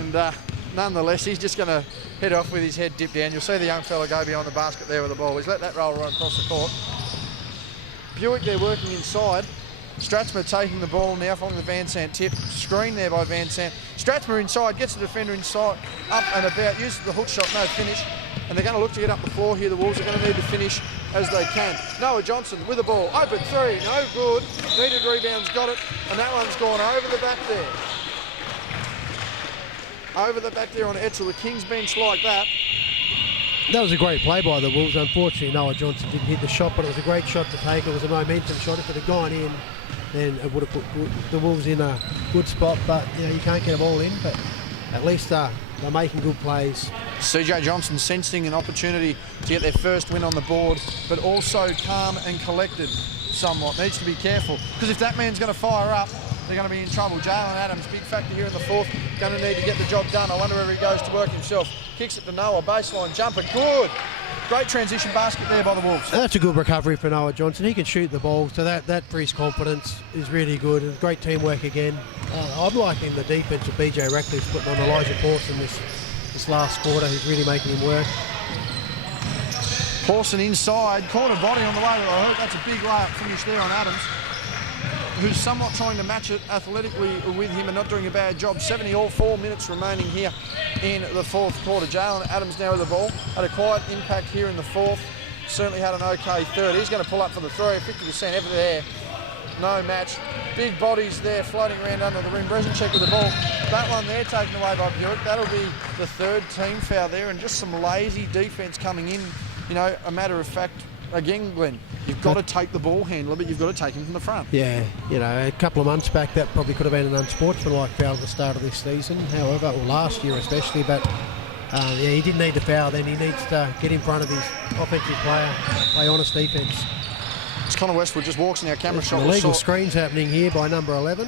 And nonetheless, he's just going to head off with his head dipped down. You'll see the young fella go behind the basket there with the ball. He's let that roll right across the court. Buick, they're working inside. Strathmore taking the ball now following the Van Sant tip. Screen there by Van Sant. Strathmore inside, gets the defender inside, up and about, uses the hook shot, no finish. And they're going to look to get up the floor here. The Wolves are going to need to finish as they can. Noah Johnson with the ball. Open 3, no good. Needed rebounds, got it. And that one's gone over the back there. Over the back there on Etchell. The Kings bench like that. That was a great play by the Wolves. Unfortunately, Noah Johnson didn't hit the shot, but it was a great shot to take. It was a momentum shot. If it had gone in, then it would have put the Wolves in a good spot. But you can't get them all in. But at least they're making good plays. CJ Johnson sensing an opportunity to get their first win on the board, but also calm and collected somewhat. Needs to be careful, because if that man's going to fire up, they're going to be in trouble. Jalen Adams, big factor here in the 4th, going to need to get the job done. I wonder whether he goes to work himself. Kicks it to Noah, baseline jumper, good. Great transition basket there by the Wolves. That's a good recovery for Noah Johnson. He can shoot the ball, so that for his confidence is really good. And great teamwork again. I'm liking the defense of BJ Ratcliffe's putting on Elijah Pawson this last quarter. He's really making him work. Pawson inside, corner body on the way to the hoop. That's a big layup finish there on Adams, who's somewhat trying to match it athletically with him and not doing a bad job. 70 all, 4 minutes remaining here in the 4th quarter. Jalen Adams now with the ball. Had a quiet impact here in the 4th. Certainly had an okay 3rd. He's going to pull up for the 3, 50% ever there. No match. Big bodies there floating around under the rim. Brezinchek with the ball. That one there taken away by Buick. That'll be the 3rd team foul there, and just some lazy defence coming in. A matter of fact, again, Glenn, you've got to take the ball handler, but you've got to take him from the front. Yeah, a couple of months back, that probably could have been an unsportsmanlike foul at the start of this season, however, or last year especially, but he didn't need to foul then. He needs to get in front of his offensive player, play honest defence. It's Connor Westwood just walks in our camera shot. Illegal screens happening here by number 11.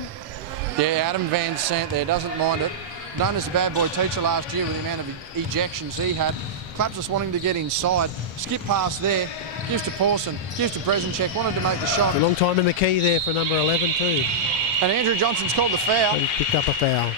Yeah, Adam Van Sant there doesn't mind it. Known as a bad boy teacher last year with the amount of ejections he had. Claps us wanting to get inside. Skip pass there. Gives to Pawson. Gives to Brezinchek. Wanted to make the shot. It's a long time in the key there for number 11 too. And Andrew Johnson's called the foul. He picked up a foul.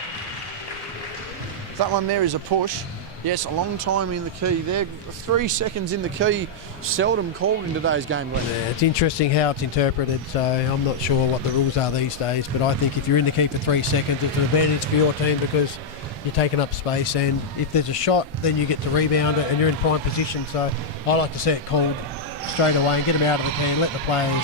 That one there is a push. Yes, a long time in the key. They're 3 seconds in the key, seldom called in today's game. Yeah, it's interesting how it's interpreted, so I'm not sure what the rules are these days, but I think if you're in the key for 3 seconds, it's an advantage for your team because you're taking up space, and if there's a shot, then you get to rebound it and you're in prime position. So I like to see it called straight away and get them out of the key and let the players,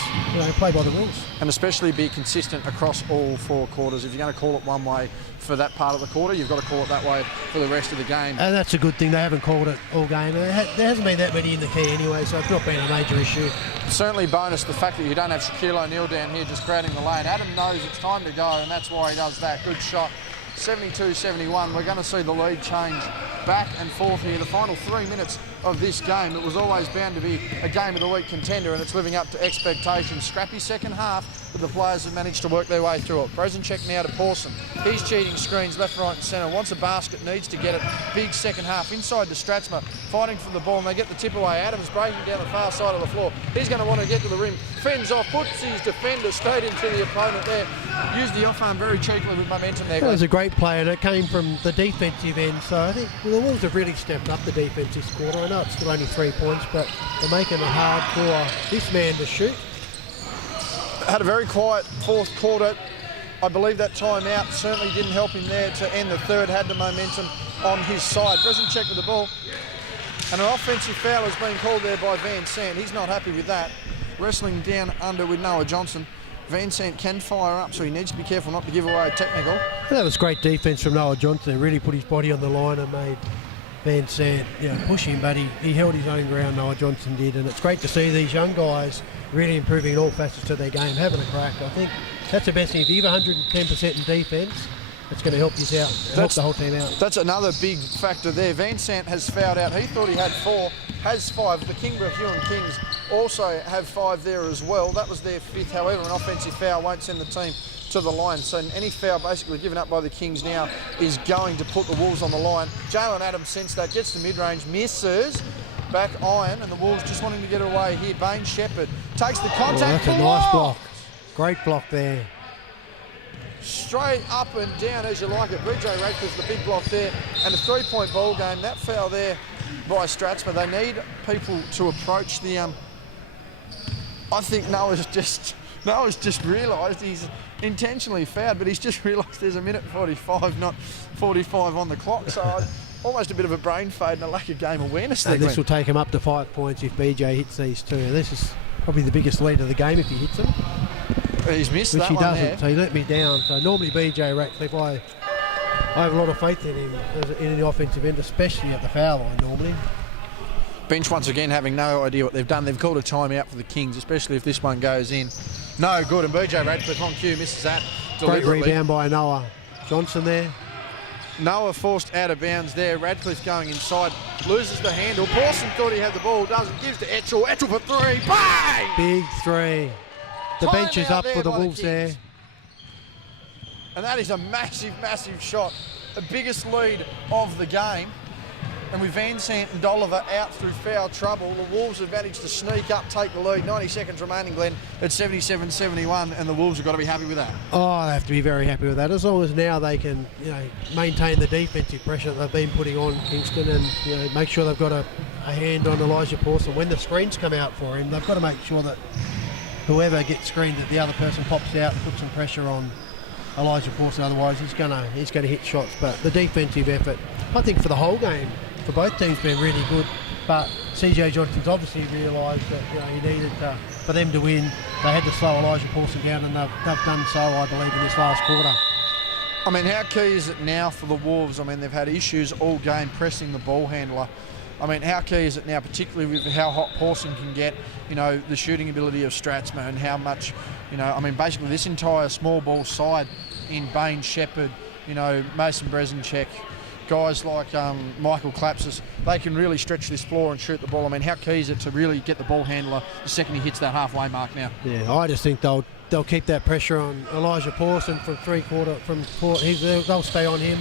play by the rules. And especially be consistent across all 4 quarters. If you're going to call it one way for that part of the quarter, you've got to call it that way for the rest of the game. And that's a good thing. They haven't called it all game. There hasn't been that many in the key anyway, so it's not been a major issue. Certainly bonus the fact that you don't have Shaquille O'Neal down here just crowding the lane. Adam knows it's time to go, and that's why he does that. Good shot. 72-71. We're going to see the lead change back and forth here. The final 3 minutes of this game, it was always bound to be a game of the week contender, and it's living up to expectations. Scrappy second half, but the players have managed to work their way through it. Brezenchek now to Pawson. He's cheating screens left, right and centre. Wants a basket, needs to get it. Big second half inside to Stratsma, fighting for the ball, and they get the tip away. Adams breaking down the far side of the floor. He's going to want to get to the rim. Fends off, puts his defender straight into the opponent there. Used the off-arm very cheekily with momentum there. That was a great play, and it came from the defensive end, so I think the Wolves have really stepped up the defence this quarter. I know it's still only 3 points, but they're making it hard for this man to shoot. Had a very quiet fourth quarter. I believe that timeout certainly didn't help him there to end the third. Had the momentum on his side. Brezenchek with the ball. And an offensive foul has been called there by Van Sant. He's not happy with that. Wrestling down under with Noah Johnson. Van Sant can fire up, so he needs to be careful not to give away a technical. That was great defence from Noah Johnson. He really put his body on the line and made Van Sant push him, but he held his own ground, Noah Johnson did, and it's great to see these young guys really improving in all facets of their game, having a crack. I think that's the best thing. If you give 110% in defence, it's going to help you out, help the whole team out. That's another big factor there. Van Sant has fouled out. He thought he had 4, has 5. The Kingborough-Huon Kings also have 5 there as well. That was their 5th. However, an offensive foul won't send the team to the line. So any foul basically given up by the Kings now is going to put the Wolves on the line. Jalen Adams sensed that, gets to mid-range, misses. Back iron, and the Wolves just wanting to get away here. Bain Shepherd takes the contact. That's a nice block. Great block there. Straight up and down as you like it. BJ Radcliffe, the big block there, and a 3-point ball game. That foul there by Stratsma. They need people to approach the. I think Noah's just realised he's intentionally fouled, but he's just realised there's a minute 45, not 45 on the clock. So almost a bit of a brain fade and a lack of game awareness there. And this will take him up to 5 points if BJ hits these 2. This is probably the biggest lead of the game if he hits them. He's missed which that he one doesn't, there. so he let me down. So normally BJ Ratcliffe, I have a lot of faith in him in the offensive end, especially at the foul line normally. Bench once again having no idea what they've done. They've called a timeout for the Kings, especially if this one goes in. No good, and BJ Radcliffe on cue misses that deliberately. Great rebound by Noah Johnson there. Noah forced out of bounds there. Radcliffe going inside, loses the handle. Pawson thought he had the ball, doesn't. Gives to Etchell. Etchell for 3. Bang! Big 3. The bench is up for the Wolves there. And that is a massive, massive shot. The biggest lead of the game. And with Van Sant and Dolliver out through foul trouble, the Wolves have managed to sneak up, take the lead. 90 seconds remaining, Glenn, at 77-71, and the Wolves have got to be happy with that. Oh, they have to be very happy with that. As long as now they can, maintain the defensive pressure that they've been putting on Kingston, and make sure they've got a hand on Elijah Pawson. When the screens come out for him, they've got to make sure that whoever gets screened, that the other person pops out and puts some pressure on Elijah Pawson. Otherwise, he's going to hit shots. But the defensive effort, I think, for the whole game, for both teams, been really good. But CJ Johnson's obviously realised that he needed for them to win. They had to slow Elijah Pawson down, and they've done so, I believe, in this last quarter. I mean, how key is it now for the Wolves? I mean, they've had issues all game pressing the ball handler. I mean, how key is it now, particularly with how hot Pawson can get, the shooting ability of Stratsma, and how much, basically this entire small ball side in Bain Shepherd, Mason Brezenchek, guys like Michael Klapsis, they can really stretch this floor and shoot the ball. I mean, how key is it to really get the ball handler the second he hits that halfway mark now? Yeah, I just think they'll keep that pressure on Elijah Pawson from they'll stay on him.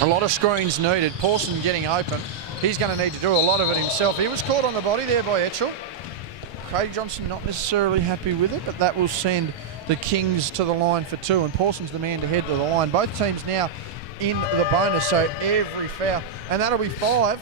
A lot of screens needed. Pawson getting open. He's going to need to do a lot of it himself. He was caught on the body there by Etchell. Craig Johnson not necessarily happy with it, but that will send the Kings to the line for 2, and Pawson's the man to head to the line. Both teams now in the bonus, so every foul. And that'll be 5.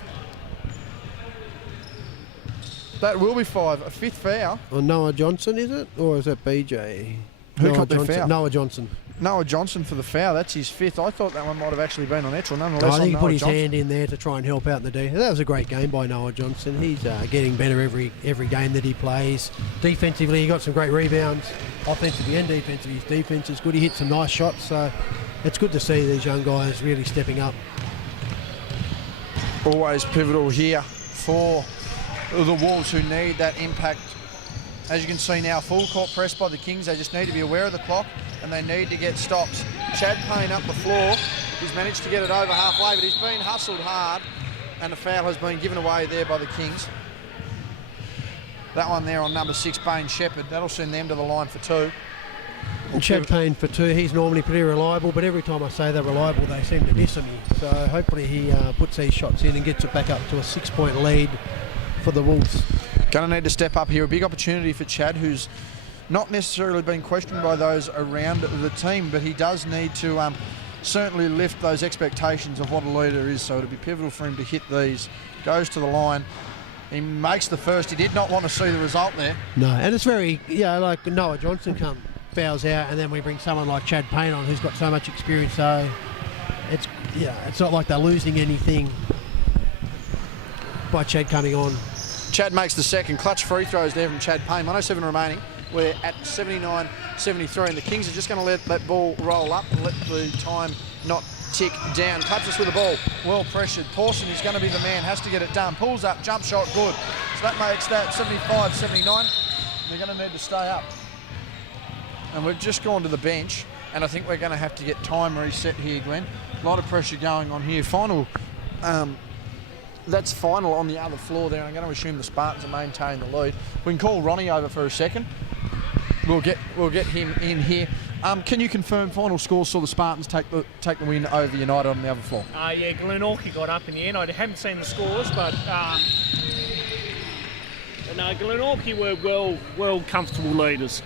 That will be 5. A 5th foul. Well, Noah Johnson, is it? Or is that BJ? Who Noah got their Johnson. foul? Noah Johnson. Noah Johnson for the foul. That's his 5th. I thought that one might have actually been on Etchell. Nonetheless, I think he on put Noah his Johnson. hand in there to try and help out in the defense. That was a great game by Noah Johnson. He's getting better every game that he plays. Defensively, he got some great rebounds. Offensively and defensively, his defense is good. He hit some nice shots, so it's good to see these young guys really stepping up. Always pivotal here for the Wolves, who need that impact. As you can see now, full court press by the Kings. They just need to be aware of the clock and they need to get stops. Chad Payne up the floor. He's managed to get it over halfway, but he's been hustled hard and the foul has been given away there by the Kings. That one there on number 6, Bain Shepherd. That'll send them to the line for 2. And Chad Payne for 2, he's normally pretty reliable, but every time I say they're reliable, they seem to miss him. So hopefully he puts these shots in and gets it back up to a 6-point lead for the Wolves. Going to need to step up here. A big opportunity for Chad, who's not necessarily been questioned by those around the team, but he does need to certainly lift those expectations of what a leader is. So it'll be pivotal for him to hit these. Goes to the line. He makes the first. He did not want to see the result there. No, and it's very, like Noah Johnson fouls out, and then we bring someone like Chad Payne on who's got so much experience. So it's not like they're losing anything by Chad coming on. Chad makes the second. Clutch free throws there from Chad Payne. 107 remaining. We're at 79-73, and the Kings are just going to let that ball roll up and let the time not tick down. Clutches with the ball. Well pressured. Pawson is going to be the man. Has to get it done. Pulls up. Jump shot. Good. So that makes that 75-79. They're going to need to stay up. And we've just gone to the bench, and I think we're going to have to get time reset here, Glenn. A lot of pressure going on here. Final... that's final on the other floor there. I'm going to assume the Spartans are maintaining the lead. We can call Ronnie over for a second. We'll get him in here. Can you confirm final score saw the Spartans take the win over United on the other floor? Yeah, Glenorchy got up in the end. I haven't seen the scores, but no, Glenorchy were well comfortable leaders.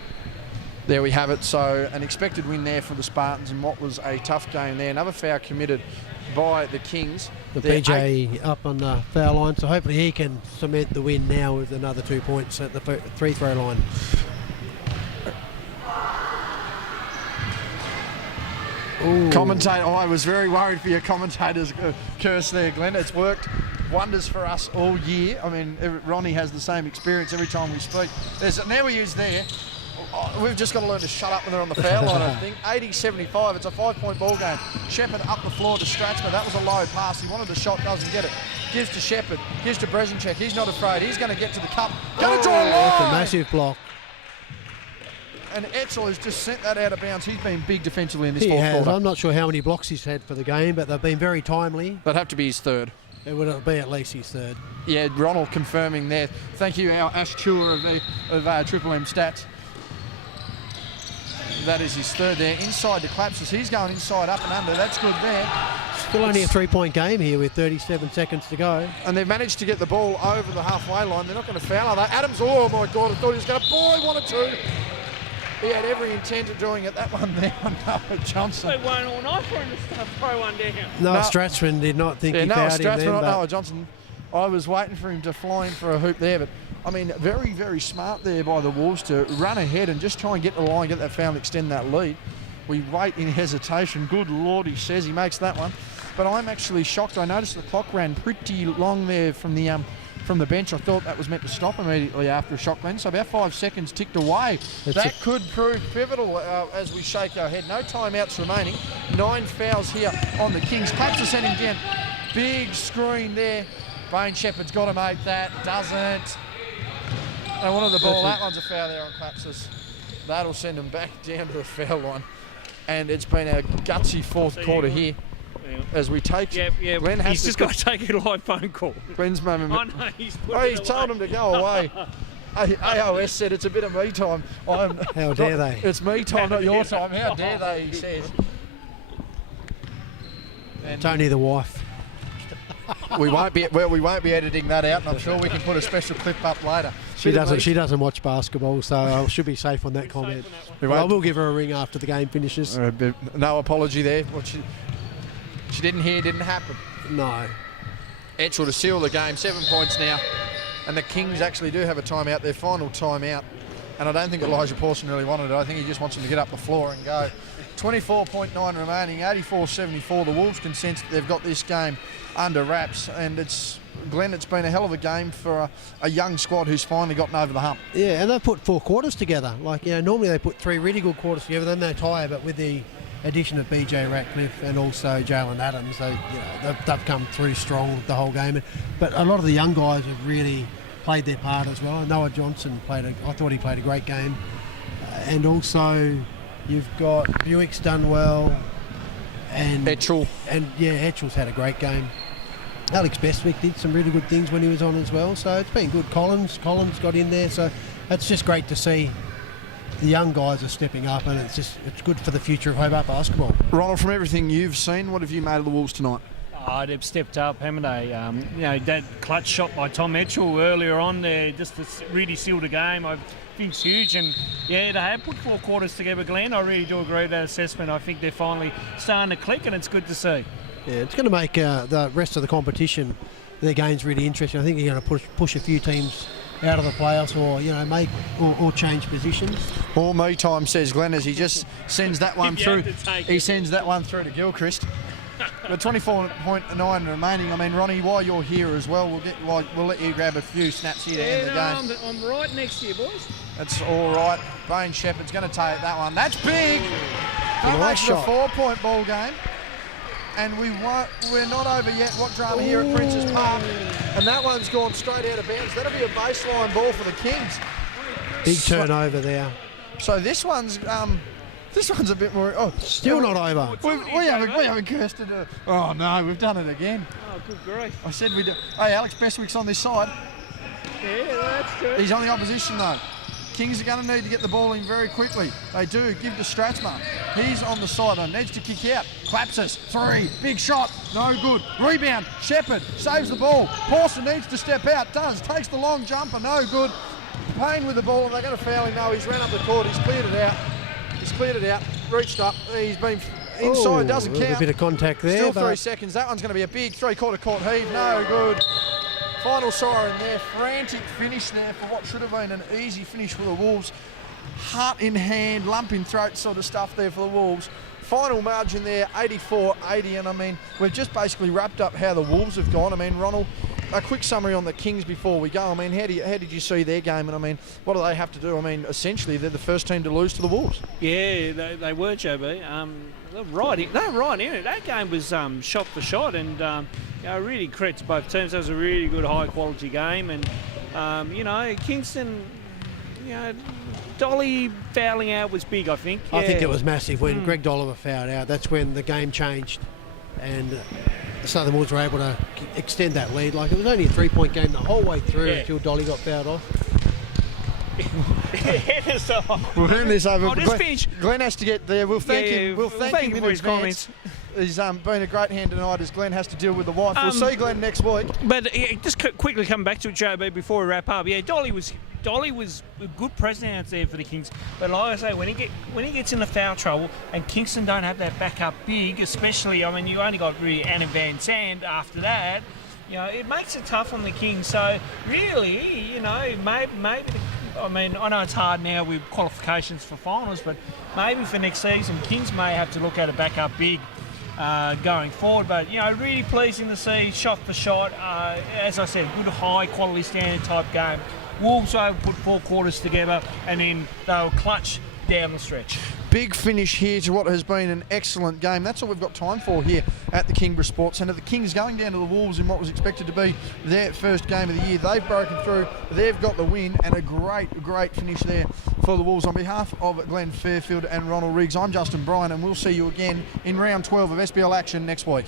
There we have it. So an expected win there for the Spartans in what was a tough game there. Another foul committed by the Kings. The BJ up on the foul line, so hopefully he can cement the win now with another 2 points at the free throw line. Commentator, I was very worried for your commentator's curse there, Glenn. It's worked wonders for us all year. I mean, Ronnie has the same experience every time we speak. Now we use there. We've just got to learn to shut up when they're on the foul line, I think. 80-75, it's a 5-point ball game. Shepherd up the floor to Stratsma. That was a low pass. He wanted the shot, doesn't get it. Gives to Shepherd, gives to Brezinchek. He's not afraid. He's going to get to the cup. Going to draw a line! That's a massive block. And Etchell has just sent that out of bounds. He's been big defensively in this He fourth has. quarter. I'm not sure how many blocks he's had for the game, but they've been very timely. That'd have to be his third. It would be at least his third. Yeah, Ronald confirming there. Thank you, our Ash Chua of Triple M Stats. That is his third there. Inside to Clapses. He's going inside, up and under. That's good there. Still only a 3-point game here with 37 seconds to go. And they've managed to get the ball over the halfway line. They're not going to foul, are they? Adams, oh my God, I thought he was going to... Boy, 1 or 2. He had every intent of doing it. That one there on Noah Johnson. They weren't all night for him to throw one down. Noah Stratsman did not think he fouled him Stratsman, then, not but Noah Johnson. I was waiting for him to fly in for a hoop there, but I mean, very, very smart there by the Wolves to run ahead and just try and get the line, get that foul and extend that lead. We wait in hesitation. Good Lord, he says he makes that one. But I'm actually shocked. I noticed the clock ran pretty long there from the bench. I thought that was meant to stop immediately after a shot, Glenn. So about 5 seconds ticked away. That could prove pivotal as we shake our head. No timeouts remaining. 9 fouls here on the Kings. Claps are sending down. Big screen there. Bain Shepherd's got to make that. Doesn't. They wanted the ball. That one's a foul there on Clapses. That'll send them back down to the foul line. And it's been a gutsy fourth quarter here. As we take... Yeah. Glenn has he's just got to take a live phone call. Glenn's moment. I know, he's told him to go away. AOS said it's a bit of me time. how dare they? It's me time, not your time. How dare they, he says. It's only the wife. We won't be editing that out, and I'm sure we can put a special clip up later. She doesn't watch basketball, so I should be safe on that comment. I will give her a ring after the game finishes. No apology there. which you didn't hear didn't happen. No. Etchell to seal the game, 7 points now. And the Kings actually do have a timeout, their final timeout. And I don't think Elijah Pawson really wanted it. I think he just wants him to get up the floor and go. 24.9 remaining, 84-74. The Wolves can sense that they've got this game under wraps. And it's been a hell of a game for a young squad who's finally gotten over the hump. Yeah, and they've put 4 quarters together. Like, normally they put 3 really good quarters together, then they tire, but with the addition of BJ Ratcliffe and also Jalen Adams, they've come through strong the whole game. But a lot of the young guys have really played their part as well. Noah Johnson I thought he played a great game. And also you've got Buick's done well. And Etchell. And Etchell's had a great game. Alex Bestwick did some really good things when he was on as well. So it's been good. Collins got in there. So it's just great to see the young guys are stepping up, and it's good for the future of Hobart basketball. Ronald, from everything you've seen, what have you made of the Wolves tonight? They've stepped up, haven't they? That clutch shot by Tom Etchell earlier on there, just to really seal the game, I think it's huge. And they have put 4 quarters together, Glenn. I really do agree with that assessment. I think they're finally starting to click, and it's good to see. Yeah, it's going to make the rest of the competition, their games, really interesting. I think you're going to push a few teams out of the playoffs, or change positions. All me time, says Glenn, as he just sends that one through. He sends that one through to Gilchrist. The 24.9 remaining. I mean, Ronnie, while you're here as well, we'll let you grab a few snaps here to end the game. I'm right next to you, boys. That's all right. Bane Shepherd's going to take that one. That's big. Nice shot. A 4-point ball game. And we're not over yet. What drama here at Prince's Park. And that one's gone straight out of bounds. That'll be a baseline ball for the Kings. Big turnover there. So this one's a bit more. Oh, still not over. We haven't cursed it. Oh no, we've done it again. Oh, good grief. I said we do. Hey, Alex Bestwick's on this side. Yeah, that's good. He's on the opposition though. Kings are going to need to get the ball in very quickly. They do. Give to Stratzma. He's on the sideline. Needs to kick out. Collapses. 3. Big shot. No good. Rebound. Shepherd saves the ball. Pawson needs to step out. Does. Takes the long jumper. No good. Payne with the ball. They're going to foul him. No, he's ran up the court. He's cleared it out. Reached up. He's been inside. Doesn't count. A bit of contact there. Still 3 seconds. That one's going to be a big 3-quarter court heave. No good. Final siren there, frantic finish there for what should have been an easy finish for the Wolves. Heart in hand, lump in throat sort of stuff there for the Wolves. Final margin there, 84-80, and I mean, we've just basically wrapped up how the Wolves have gone. I mean, Ronald, a quick summary on the Kings before we go. I mean, how did you see their game? And I mean, what do they have to do? I mean, essentially, they're the first team to lose to the Wolves. Yeah, they were, JB. They're right in it. That game was shot for shot, and really credit to both teams. That was a really good, high-quality game. And, Kingston, Dolly fouling out was big, I think. I think it was massive when Greg Dolliver fouled out. That's when the game changed, and the Southern Wolves were able to extend that lead. Like, it was only a 3-point game the whole way through until Dolly got fouled off. We'll hand this over. Finish. Glenn has to get there. We'll thank him. We'll thank him for his comments. He's been a great hand tonight as Glenn has to deal with the wife. We'll see Glenn next week. But just quickly come back to it, JB, before we wrap up. Yeah, Dolly was a good presence out there for the Kings. But like I say, when he gets into foul trouble, and Kingston don't have that backup big, especially, I mean, you only got really Anna Van Zandt after that. It makes it tough on the Kings. So really, maybe. I mean, I know it's hard now with qualifications for finals, but maybe for next season, Kings may have to look at a backup big going forward. But, really pleasing to see shot for shot. As I said, good high-quality standard type game. Wolves put 4 quarters together, and then they were clutch down the stretch. Big finish here to what has been an excellent game. That's all we've got time for here at the Kingborough Sports Centre. The Kings going down to the Wolves in what was expected to be their first game of the year. They've broken through. They've got the win, and a great finish there for the Wolves. On behalf of Glenn Fairfield and Ronald Riggs, I'm Justin Bryan, and we'll see you again in round 12 of SBL action next week.